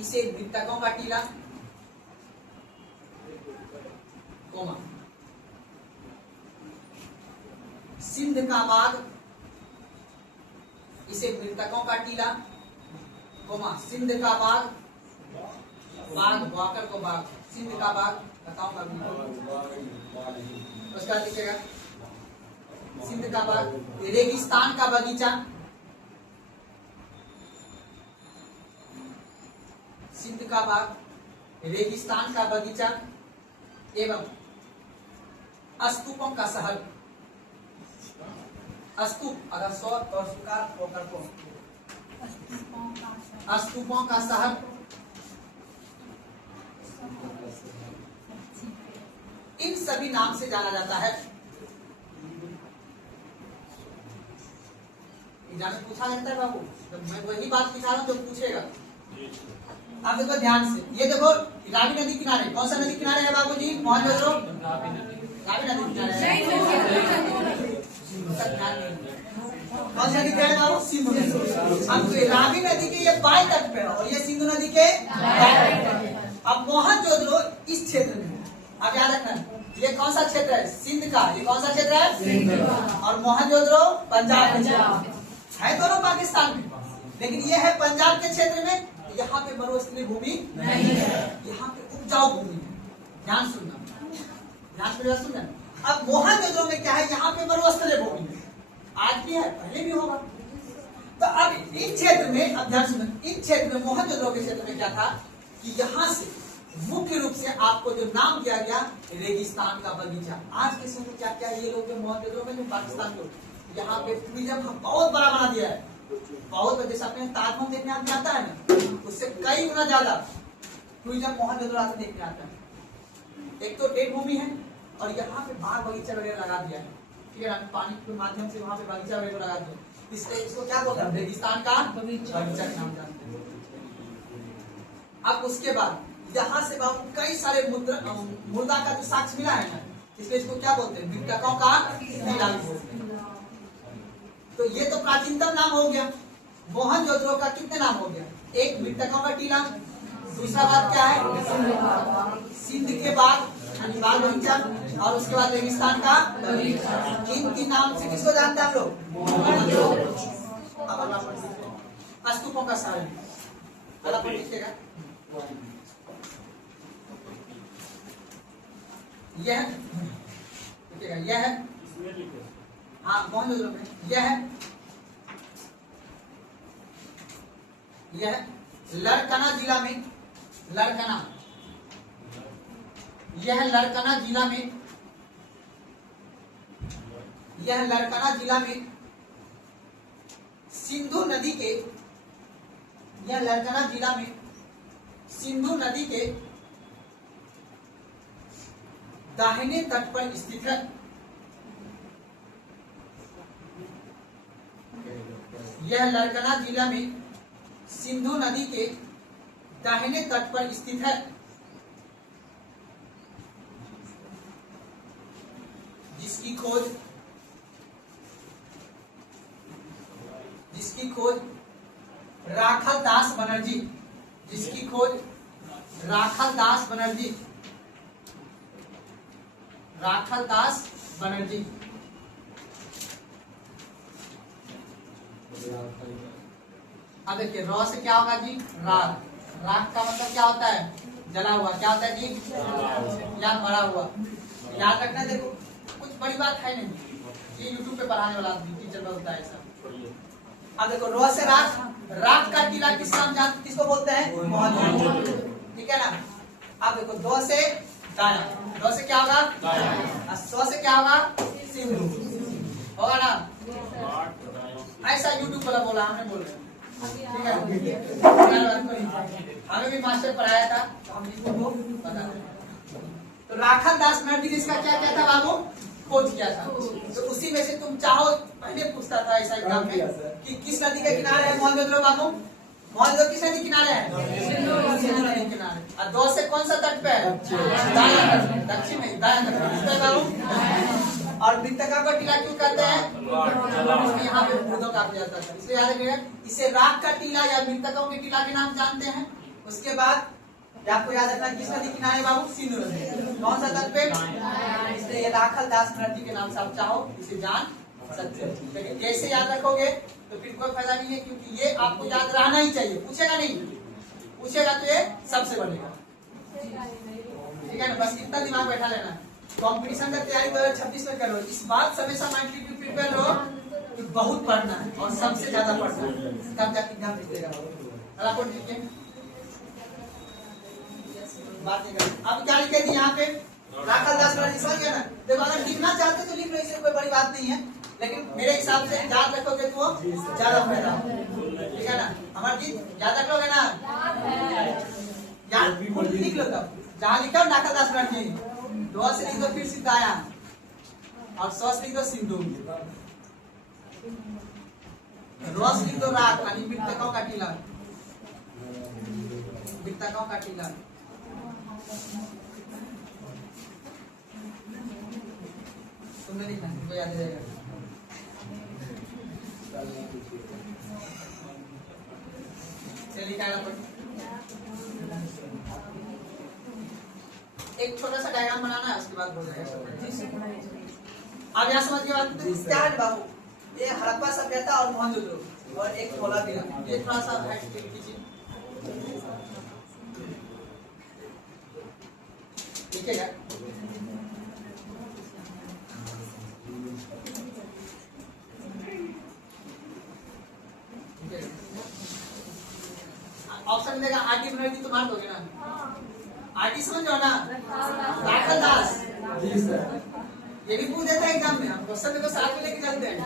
इसे मृतकों का टीला, कोमा सिंध का बाग, इसे मृतकों का टीला, कोमा सिंध का बाग, बाग वाकर को बाग, सिंध का बाग, बताओ का उसका लिखेगा सिंध का बाग, रेगिस्तान का बगीचा, सिंध का बाग, रेगिस्तान का बगीचा एवं स्तूपों का शहर। स्तूप अगर सौ और सुकार होकर को स्तूपों का शहर, इन सभी नाम से जाना जाता है। एग्जाम में पूछा जाता है बाबू, तो मैं वही बात दिखा रहा हूँ जो पूछेगा। आप देखो ध्यान से, ये देखो रावी नदी किनारे, कौन सा नदी किनारे है बाबू जी? मोहनजोदड़ो रावी नदी किनारे है। कौन सा नदी किनारे बाबू? सिंधु नदी। अब रावी नदी के ये बाएं तट पे है और ये सिंधु नदी के दाएं तट पे। अब मोहनजोदड़ो इस क्षेत्र में, आप याद रखना, ये कौन सा क्षेत्र है? सिंध का। ये कौन सा क्षेत्र है? सिंध का। और मोहनजोदड़ो पंजाब में है, दोनों पाकिस्तान में। लेकिन ये है पंजाब के क्षेत्र में, यहाँ पे मरुस्थलीय भूमि नहीं है, यहाँ पे उपजाऊ भूमि है। ध्यान सुनना, ध्यान से सुनना। अब मोहनजोदड़ो में क्या है, यहाँ पे मरुस्थलीय भूमि है, आज भी है, पहले भी होगा। तो अब इस क्षेत्र में, अब ध्यान सुनना, इस क्षेत्र में मोहनजोदड़ो के क्षेत्र में क्या था कि यहाँ से मुख्य रूप से आपको जो नाम दिया गया रेगिस्तान का बगीचा। आज के समय क्या क्या ये लोग जो मोहनजोदड़ो में, जो पाकिस्तान लोग, यहाँ पे टूरिज्म बहुत बड़ा बना दिया है, बहुत। जैसे अपने ताजमहल देखने आदमी आता है ना, उससे कई गुना ज्यादा टूरिज्म मोहनजोदड़ो आदमी देखने आता है। एक तो डेढ़ भूमि है और यहाँ पे बाग बगीचा वगैरह लगा दिया है, ठीक है ना, पानी के माध्यम से वहाँ पे बगीचा वगैरह लगा दिया। इसलिए इसको क्या बोलते हैं, रेगिस्तान का बगीचा के नाम जानते हैं। अब उसके बाद यहाँ से कई सारे मुर्दा का जो साक्ष्य मिला है ना, इसलिए इसको क्या बोलते हैं, मृतकों का टीला बोलते हैं। तो ये तो प्राचीनतम नाम हो गया। मोहनजोदड़ो का कितने नाम हो गया, एक मृतकों का टीला, दूसरा बात क्या है, सिंध के बाग यानी बाग बगीचा, और उसके बाद रेगिस्तान का बगीचा। इन तीन नाम से किसको जानते हैं हम लोग, स्तूपों का सार लिखिएगा। यह लिखिएगा, यह है, हाँ मोहनजोदड़ो में यह है, यह लड़कना जिला में, लड़कना, यह लड़कना जिला में, यह लड़कना जिला में सिंधु नदी के, यह लड़कना जिला में सिंधु नदी के दाहिने तट पर स्थित है। यह लड़कना जिला में सिंधु नदी के दाहिने तट पर स्थित है, जिसकी खोज राखल दास बनर्जी, जिसकी खोज राखल दास बनर्जी, राखल दास बनर्जी। अब देखिए रॉ से क्या होगा जी, राख, राख का मतलब क्या होता है, जला हुआ, क्या होता है जी, या मरा हुआ। याद रखना, देखो कुछ बड़ी बात है नहीं, ये यूट्यूब पे पढ़ाने वाला आदमी टीचर का होता है ऐसा। अब देखो रॉ से राख, राख का टीला किसको बोलते हैं, मोहनजोदड़ो, ठीक है ना। अब देखो दो से दाया, दो से क्या होगा दाया, सौ से क्या होगा सिंधु, होगा ना। ऐसा यूट्यूब वाला बोला, हमने बोल रहे, ठीक है। हमें भी मास्टर पढ़ाया था, तो हम इसको बता रहे। तो राखल दास बनर्जी ने इसका क्या क्या था बाबू, खोज किया था। तो उसी में से तुम चाहो, पहले पूछता था ऐसा एग्जाम में कि किस नदी के किनारे है मोहनजोदड़ो बाबू, मोहनजोदड़ो किस नदी किनारे है, सिंधु नदी किनारे। और दो से कौन सा तट पे है, दाया तट, दक्षिण नहीं दाया तट बाबू। और मृतका को टीला क्यों कहते हैं, यहाँ पे मुर्दों का जाता था, इसलिए याद रखिएगा। इसे राख का टीला या मृतकों के टीला के नाम जानते हैं। उसके बाद आपको याद रखना किस नदी किनारे बाबू, सिंधु नदी, कौन सा तट पे, इसलिए राखल दास बनर्जी के नाम से आप चाहो इसे जान सकते हो। लेकिन कैसे याद रखोगे तो फिर कोई फायदा नहीं है, क्योंकि ये आपको याद रहना ही चाहिए। पूछेगा नहीं, पूछेगा तो ये सबसे बनेगा, ठीक है ना। बस इतना दिमाग बैठा लेना। कंपटीशन का तैयारी 2026 में करो, इस बात से हमेशा माइंड में प्रिपेयर रहो कि बहुत पढ़ना है और सबसे ज्यादा पढ़ना है, तब जाके एग्जाम जीतेगा। बात नहीं करें। अब क्या लिखे थी यहाँ पे, राखल दास बनर्जी, समझ गया ना। देखो अगर लिखना चाहते तो लिख लो, इससे कोई बड़ी बात नहीं है, लेकिन मेरे हिसाब से याद रखोगे तो ज्यादा फायदा, ठीक है ना। हमारे जी याद रखोगे ना, याद लिख लो। तब जहाँ लिखा राखल दास बनर्जी, दो से लिख दो, फिर सीधा आया, और सौ से लिख दो सिंधु, रॉ से लिख दो राख यानी मृतकों का टीला, मृतकों का टीला। तुमने लिखना, तुमको याद रहेगा। लिखा है, एक छोटा सा डायग्राम बनाना है, उसके बाद हो जाएगा। अब यहाँ समझ के बाद क्या है बाबू, ये हड़प्पा सभ्यता और मोहनजोदड़ो, और एक थोड़ा भी रखें। ये थोड़ा सा हाइट कीजिए, ठीक है क्या? ऑप्शन मिलेगा आरटी बनर्जी, तो मार दोगे ना? आरटी समझ जाओ ना? राखल दास, ये भी पूछ देता है एग्जाम में, हम क्वेश्चन पेपर साथ में लेके चलते हैं।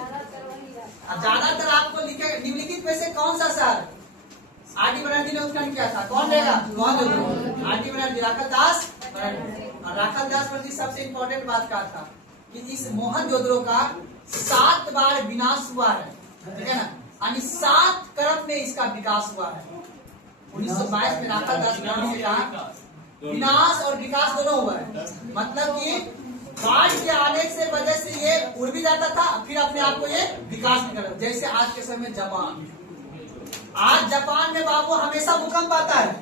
अब ज्यादातर आपको लिखे निम्नलिखित में से कौन सा शहर आरटी बनर्जी ने उत्खनन किया था? कौन रहेगा? मोहनजोदड़ो। आरटी बनर्जी, राखल दास बनर्जी। और राखल दास बनर्जी सबसे इंपॉर्टेंट बात कहा था कि इस मोहनजोदड़ो का 7 बार विनाश हुआ है, ठीक है ना? यानी 7 क्रम में इसका विकास हुआ है। 1922 में राखल दास बनर्जी का विनाश और विकास दोनों हुआ है। मतलब कि बाढ़ के आने से वजह से ये उड़ भी जाता था, फिर अपने आप को ये विकास नहीं कर, जैसे आज के समय जापान। आज जापान में बाबू हमेशा भूकंप आता है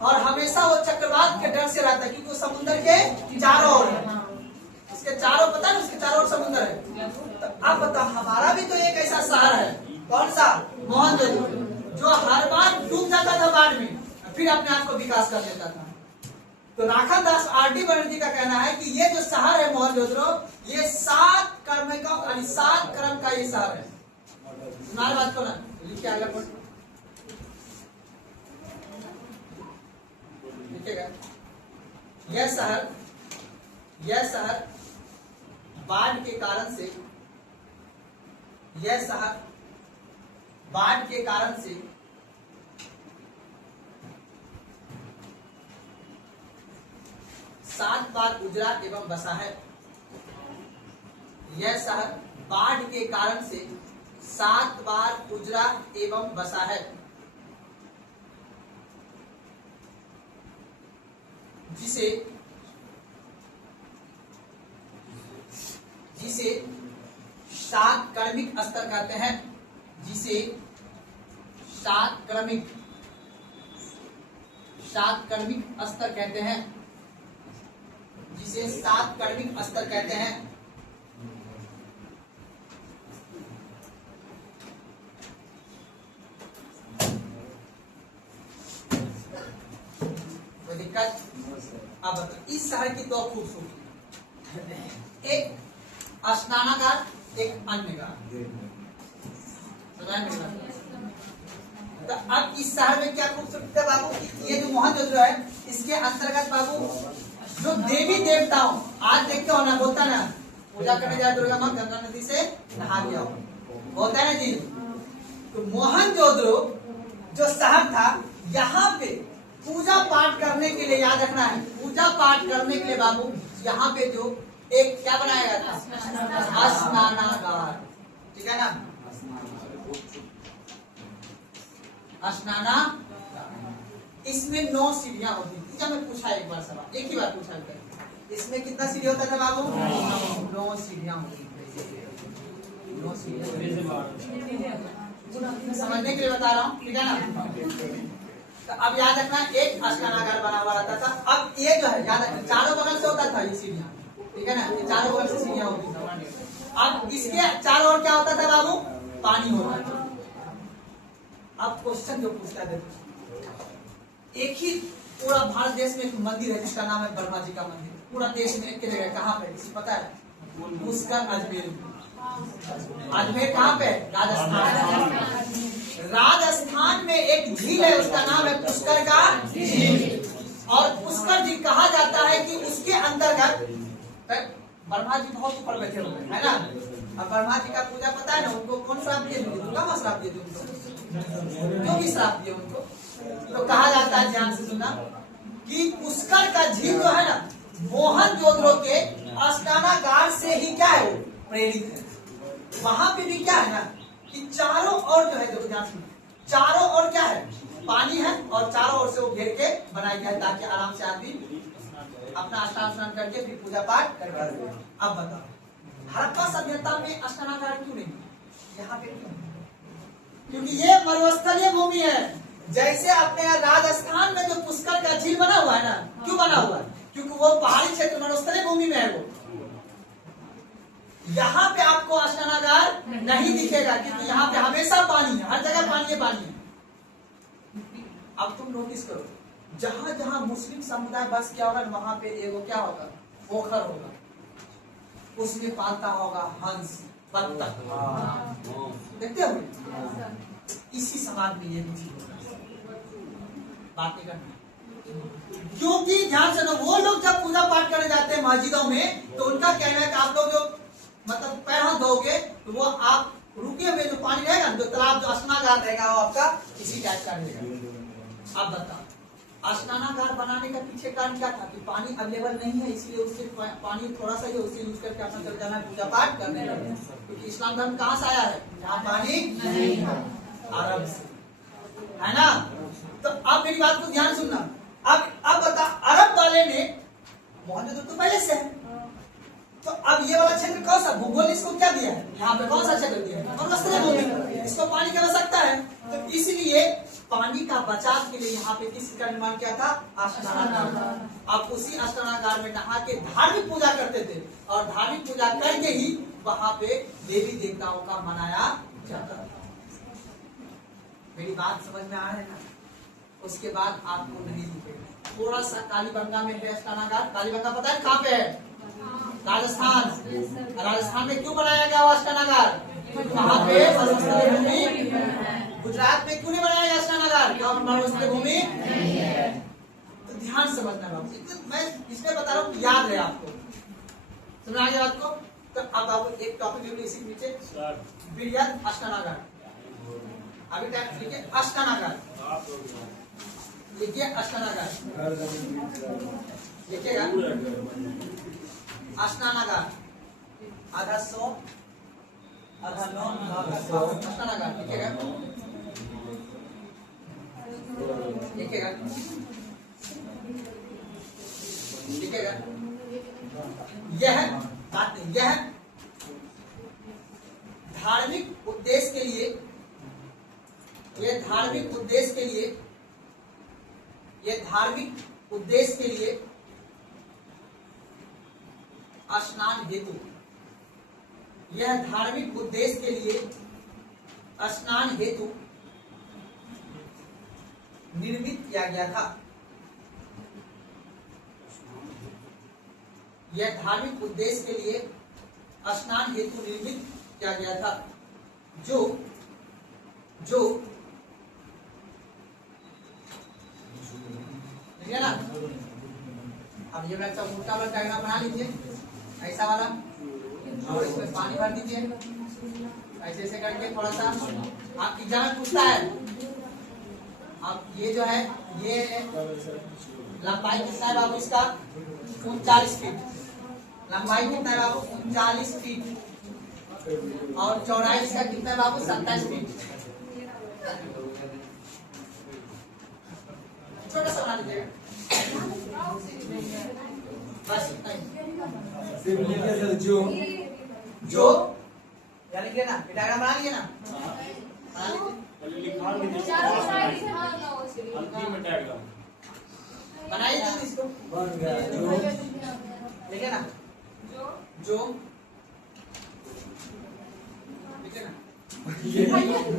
और हमेशा वो चक्रवात के डर से रहता है, क्योंकि वो समुद्र के चारों ओर है। उसके चारों, पता है उसके चारों ओर समुद्र है। तो अब बता, हमारा भी तो एक ऐसा शहर है, कौन सा? मोहनजोदड़ो, जो हर बार डूब जाता था बाढ़ में, फिर अपने आप को विकास कर लेता था। तो राखल दास आरटी बनर्जी का कहना है कि ये जो शहर है मोहनजोदड़ो, ये 7 क्रम का, 7 क्रम का ये शहर है। सुना बात को ना, लिख के आगे पढ़ लिखेगा। यह शहर बाढ़ के कारण से, यह शहर बाढ़ के कारण से 7 बार उजड़ा एवं बसा है। यह शहर बाढ़ के कारण से 7 बार उजड़ा एवं बसा है, जिसे 7 क्रमिक स्तर कहते हैं। जिसे 7 क्रमिक स्तर कहते हैं। जिसे 7 क्रमिक स्तर कहते हैं। कोई दिक्कत? अब इस शहर की 2 खूबसूरती, एक स्नानागार, एक अन्नगार। तो अब इस शहर में क्या खूबसूरती है बाबू? ये जो मोहनजोदड़ो है, इसके अंतर्गत बाबू जो देवी देवताओं, आज देखते हो ना, बोलता ना पूजा करने जाए दुर्गा माँ, गंगा नदी से नहा के आओ, बोलता है ना जी। तो मोहनजोदड़ो जो शहर था, यहाँ पे पूजा पाठ करने के लिए, याद रखना है, पूजा पाठ करने के लिए बाबू यहाँ पे जो एक क्या बनाया गया था? स्नानागार, ठीक है ना? स्नानागार, इसमें 9 सीढ़ियां होती थी। जब मैं पूछा एक बार सवाल, एक ही बार पूछा था, इसमें कितना सीढ़ी होता था बाबू? 9 सीढ़ियां होती थी। 9 सीढ़ियां समझने के लिए बता रहा हूँ, ठीक है ना? तो अब याद रखना, एक स्नानागार बना हुआ रहता था। अब ये जो है, याद रखना, चारों बगल से होता था ये सीढ़ियां, ठीक है ना? ये चारों बगल से सीढ़ियां होती थी। अब इसके चारों ओर क्या होता था बाबू? पानी होता था। अब क्वेश्चन जो पूछता है, एक ही पूरा भारत देश में एक मंदिर है जिसका नाम है ब्रह्मा जी का मंदिर। पूरा देश में एक जगह, कहाँ पे? किसी पता है? पुष्कर, अजमेर। अजमेर कहाँ पे? राजस्थान। राजस्थान में एक झील है, उसका नाम है पुष्कर का झील। और पुष्कर जी कहा जाता है कि उसके अंतर्गत ब्रह्मा जी बहुत ऊपर बैठे हुए हैं, है ना? अब ब्रह्मा जी का पूजा पता है ना, उनको कौन श्राप दिए? दुर्गा माँ श्राप दिए थे उनको, जो भी श्राप दिए उनको। तो कहा जाता है, ध्यान से सुनना, कि पुष्कर का झील जो है ना, मोहनजोदड़ो के स्नानागार से ही क्या है, वो प्रेरित है। वहां पे भी क्या है ना, कि चारों ओर जो है, देखो ध्यान से, चारों ओर क्या है? पानी है, और चारों ओर से वो घेर के बनाया गया है, ताकि आराम से आदमी अपना स्नान करके फिर पूजा पाठ कर पाए। अब बताओ, हड़प्पा सभ्यता में स्नानागार क्यों नहीं? यहाँ पे क्यों? क्योंकि ये मरुस्थलीय भूमि है। जैसे अपने राजस्थान में जो पुष्कर का झील बना हुआ है ना, क्यों बना हुआ है? क्योंकि वो पहाड़ी क्षेत्र मरुस्थलीय भूमि में है। वो यहाँ पे आपको आपको अष्टानागार नहीं दिखेगा, क्योंकि यहाँ पे हमेशा पानी है, हर जगह पानी है, पानी है। अब तुम नोटिस करो, जहां जहां मुस्लिम समुदाय बस क्या होगा, वहां पे एगो क्या होगा, पोखर होगा, उसमें पालता होगा हंस, बत्तख। देखते हो, इसी समाज में ये भी चीज होता है। बात नहीं करना, क्योंकि ध्यान से ना, वो लोग जब पूजा पाठ करने जाते हैं मस्जिदों में, तो उनका कहना है कि आप लोग जो मतलब पैर हाथ धोगे, तो वो आप रुके हुए जो पानी रहेगा, जो तालाब, जो स्नानागार रहेगा, वो आपका इसी टाइप का रहेगा। अब बताओ, स्नानागार बनाने का पीछे कारण क्या था, कि पानी अवेलेबल नहीं है, इसलिए उससे पानी थोड़ा सा ही उससे यूज करके अपना चले जाना, पूजा पाठ करने लगे। क्योंकि इस्लाम धर्म कहाँ से आया है, जहाँ पानी नहीं है, अरब से, है ना। तो अब मेरी बात को ध्यान सुनना। अब बता, अरब वाले ने मोहम्मद तो पहले से है, तो अब ये वाला क्षेत्र कौन सा, भूगोल इसको क्या दिया है, यहाँ पे कौन सा क्षेत्र दिया है, मरुस्थलीय भूमि, इसको पानी की आवश्यकता है। तो इसलिए पानी का बचाव के लिए यहाँ पे किसका निर्माण किया था, अष्टानागार। अब उसी अष्टानागार में नहा के धार्मिक पूजा करते थे, और धार्मिक पूजा करके ही वहां पे देवी देवताओं का मनाया जाता था। मेरी बात समझ में आ रही है ना। उसके बाद आपको नहीं दिखेगा, थोड़ा सा कालीबंगा में है अष्टानागार। कालीबंगा पता है कहाँ पे है, राजस्थान। राजस्थान में क्यों बनाया गया वो अष्टानागार, वहाँ पे मरुस्थलीय भूमि। गुजरात में क्यों नहीं बनाया गया अष्टानागार, क्यों मरुस्थलीय भूमि। तो ध्यान समझना बाबू, मैं इसलिए बता रहा हूँ, याद रहे आपको, समझ आ गया बात को। तो अब आपको एक टॉपिक इसी नीचे, बृहद अष्टानागार। अभी टाइम लिखिए अष्टानागार, लिखिए अष्टानागार, लिखिएगा अष्टानागार, आधा 100 आधा 9 अष्टानागार, लिखिएगा, लिखिएगा, लिखिएगा। यह बात नहीं, यह धार्मिक उद्देश्य के लिए, यह धार्मिक उद्देश्य के लिए, यह धार्मिक उद्देश्य के लिए स्नान हेतु, यह धार्मिक उद्देश्य के लिए स्नान हेतु निर्मित किया गया था। यह धार्मिक उद्देश्य के लिए स्नान हेतु निर्मित किया गया था, जो ना। अब ये बच्चा मोटा वाला डायग्राम बना लीजिए, ऐसा वाला, और इसमें पानी भर दीजिए, ऐसे ऐसे करके थोड़ा सा। आप एग्जाम में पूछता है, अब ये जो है, ये लंबाई कितना है बाबू इसका, 39 फीट। लंबाई कितना है बाबू, 39 फीट, और चौड़ाई इसका कितना है बाबू, 27 फीट। छोटा सा बना लीजिएगा, बस इतना ही। जो यानी कि ना, डायग्राम बना लिए ना, बना लीजिए, बनाइए जल्दी इसको, ठीक है ना। जो ठीक है ना,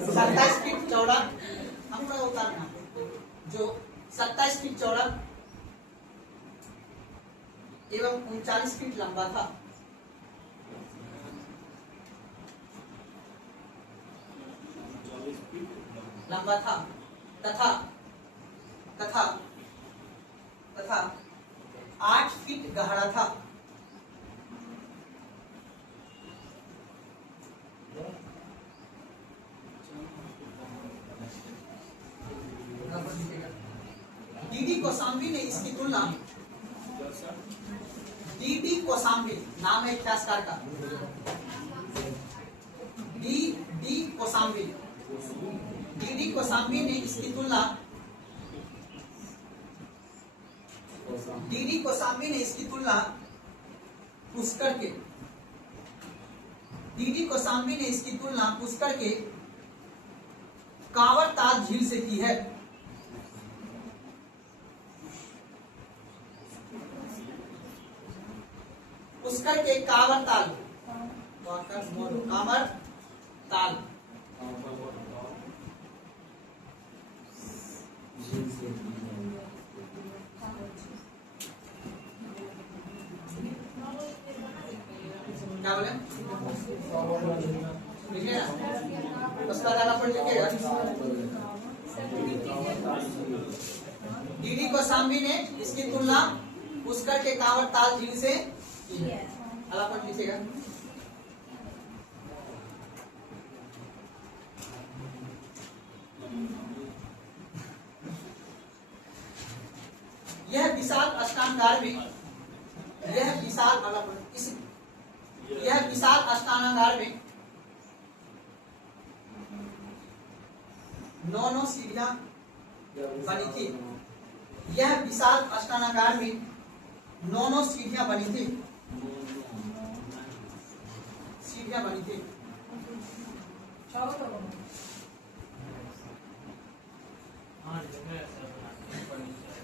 27 फीट चौड़ा, हम थोड़ा उतारना, जो 27 फीट चौड़ा एवं 39 फीट लंबा था। लंबा था तथा 8 फीट गहरा था। डीडी कोसाम्बी ने इसकी तुलना, डीडी कोसाम्बी नाम है इतिहासकार का, डीडी कोसाम्बी, डीडी कोसाम्बी ने इसकी तुलना, डीडी कोसाम्बी ने इसकी तुलना पुष्कर के, डीडी कोसाम्बी ने इसकी तुलना पुष्कर के कांवर ताल झील से की है। पुष्कर के कांवर ताल वाकर मोर कामर ताल। क्या बोले लिखे ना, उसका दाना पर लिखेगा। डीडी गोस्वामी ने इसकी तुलना पुष्कर के कांवड़ ताल झील से की है। अलापन लिखेगा। यह विशाल अष्टांगार में यह विशाल अष्टांगार में 9 सीढ़ियां बनी थी। यह विशाल अष्टांगार में 9 सीढ़ियां बनी थी।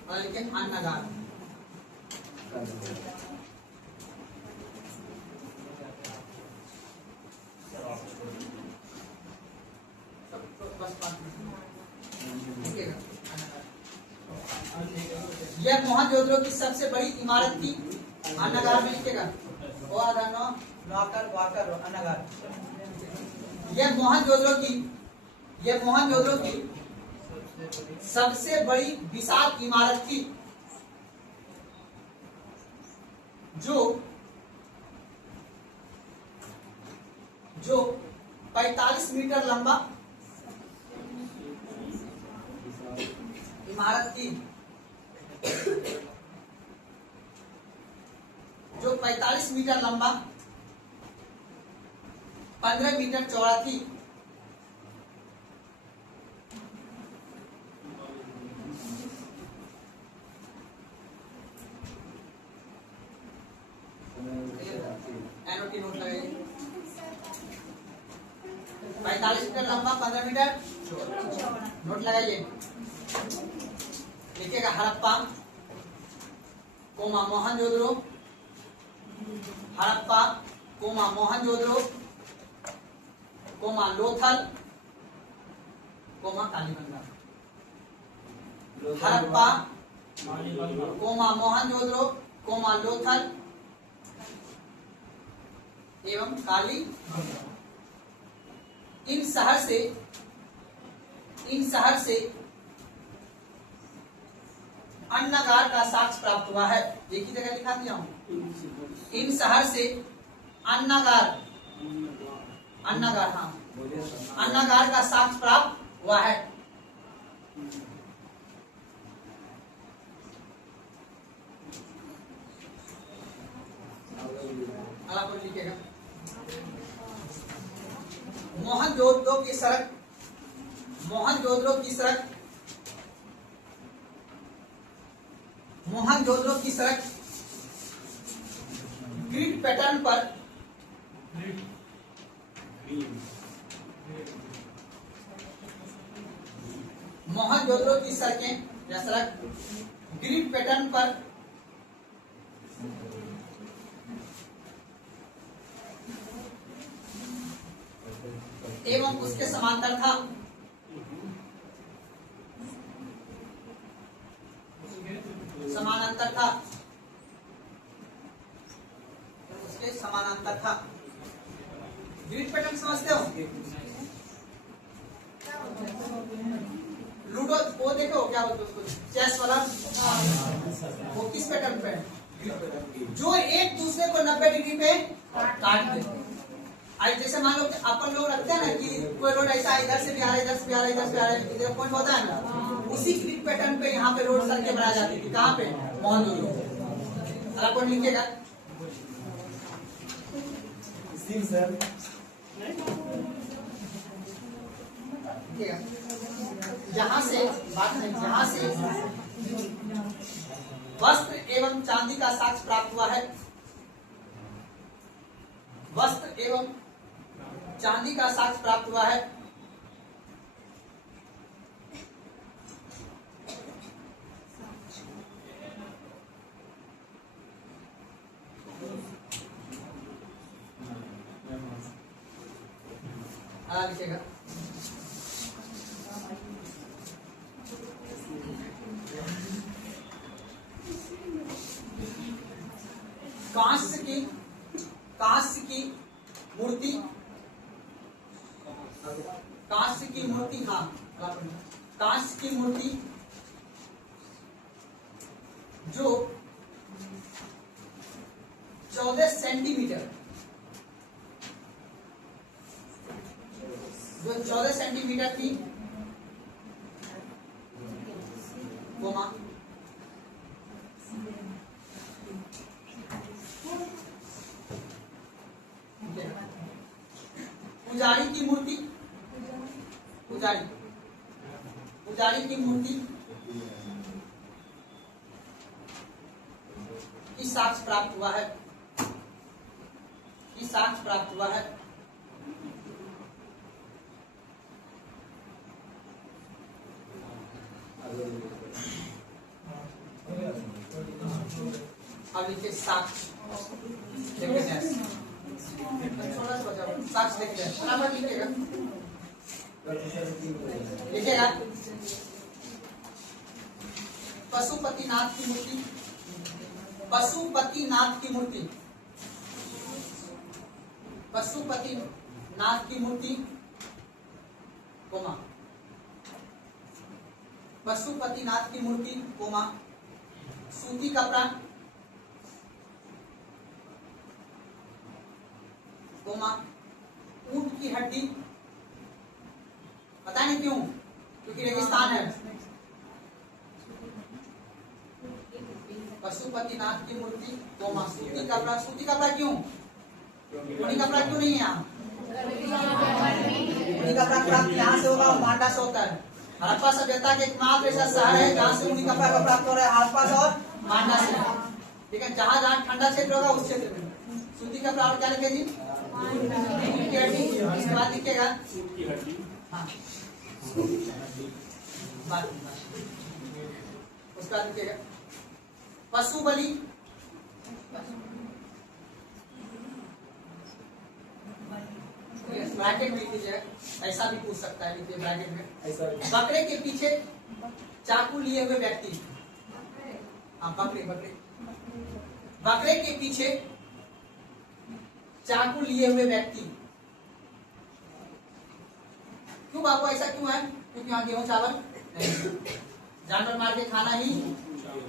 और लेकिन अन्नगार यह मोहनजोदड़ो की सबसे बड़ी इमारत थी। अन्नगार में लिखेगा अन्नगार। यह मोहनजोदड़ो की सबसे बड़ी विशाल इमारत थी जो 45 मीटर लंबा इमारत थी, जो 45 मीटर लंबा 15 मीटर चौड़ा थी। नोट लगाइए। 45 मीटर लंबा 15 मीटर नोट लगाइए। लिखिएगा Harappa comma Mohenjodaro, Harappa comma Mohenjodaro comma Lothal comma Kalibanga. Harappa comma Mohenjodaro comma Lothal एवं कालीबंगा। इन शहर से अन्नगार का साक्ष्य प्राप्त हुआ है। एक ही जगह लिखा दिया हूं। इन शहर से अन्नगार का साक्ष्य प्राप्त हुआ है। आप लिखेगा मोहनजोदड़ो की सड़क ग्रिड पैटर्न पर मोहनजोदड़ो की सड़कें या सड़क ग्रिड पैटर्न पर एवं उसके समांतर था। उसके समानांतर था। ग्रिड पैटर्न समझते हो? लूडो वो देखो क्या बोलते उसको, चेस वाला, वो किस पैटर्न पे है? जो एक दूसरे को 90 डिग्री पे काट दे। आज जैसे मान लो अपन लोग रखते हैं ना कि कोई रोड ऐसा इधर से भी आ रहा है, इधर से भी आ रहा है, इधर से भी आ रहा है, इधर पॉइंट होता है ना, उसी ग्रिड पैटर्न पे यहाँ पे रोड सड़कें बनाई जाती थी। कहाँ पे? मोहनजोदड़ो। अगर कौन लिखेगा? यहाँ से वस्त्र एवं चांदी का साक्ष्य प्राप्त हुआ है। वस्त्र एवं चांदी का साक्ष्य प्राप्त हुआ है। लिखेगा कांस्य की मूर्ति, कांस्य की मूर्ति, हाँ कांस्य की मूर्ति जो 14 सेंटीमीटर, जो 14 सेंटीमीटर थी, कोमा पुजारी की मूर्ति, पुजारी की मूर्ति की साक्ष्य प्राप्त हुआ है, की साक्ष्य प्राप्त हुआ है। अब लिखिए साक्ष्य, साक्ष्य देखिए फटाफट लिखिएगा, लिखिएगा पशुपतिनाथ की मूर्ति, पशुपतिनाथ की मूर्ति, पशुपतिनाथ की मूर्ति, कोमा पशुपतिनाथ की मूर्ति, कोमा सूती कपड़ा, कोमा ऊंट की हड्डी, पता नहीं क्यों, क्योंकि रेगिस्तान है। पशुपतिनाथ की मूर्ति, कोमा सूती कपड़ा, सूती कपड़ा क्यों, ऊनी कपड़ा क्यों नहीं है यहाँ? ऊनी कपड़ा प्राप्त यहाँ से होगा, मांडा से होता है। हड़प्पा सभ्यता के एकमात्र ऐसा शहर है जहाँ से ऊनी कपड़ा का प्राप्त हो रहा है, हड़प्पा और मांडा से। ठीक है, जहाँ जहाँ ठंडा क्षेत्र होगा उस क्षेत्र में सूती कपड़ा। और क्या लिखे जी? ऊँट की हड्डी। इसके बाद लिखेगा हाँ उसका लिखेगा पशु बलि, ब्रैकेट में लीजिए, ऐसा भी पूछ सकता है, लिखिए ब्रैकेट में। बकरे के पीछे चाकू लिए हुए व्यक्ति, हाँ बकरे के पीछे चाकू लिए हुए व्यक्ति, क्यों बाबू ऐसा क्यों है? क्योंकि यहाँ गेहूं चावल जानवर मार के खाना ही।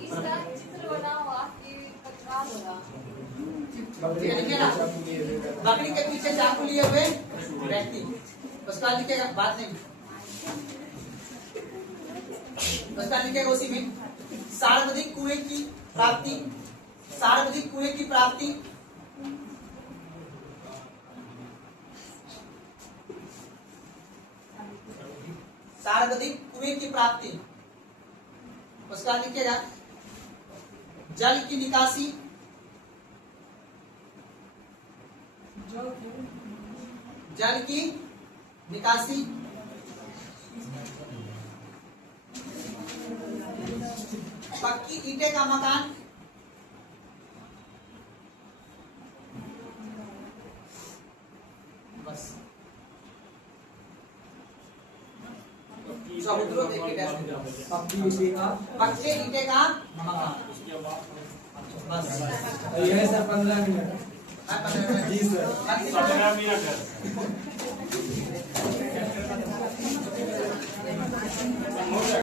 इसका चित्र बना हुआ कि पत्थर होगा। लिखिए ना, बकरी के पीछे चाकू लिए हुए व्यक्ति, उसका लिखेगा बात नहीं, उसका लिखेगा उसी में सार्वधिक कुएं की प्राप्ति, सार्वधिक कुएं की प्राप्ति, सार्वधिक कुएं की प्राप्ति, उसका लिखेगा जल की निकासी, जल की निकासी, पक्की ईंटे का मकान, बस समुद्रों देखिए पक्के ईंटे का मकान, बस ये सर 15 मिनट। जी सर 15 मिनट है।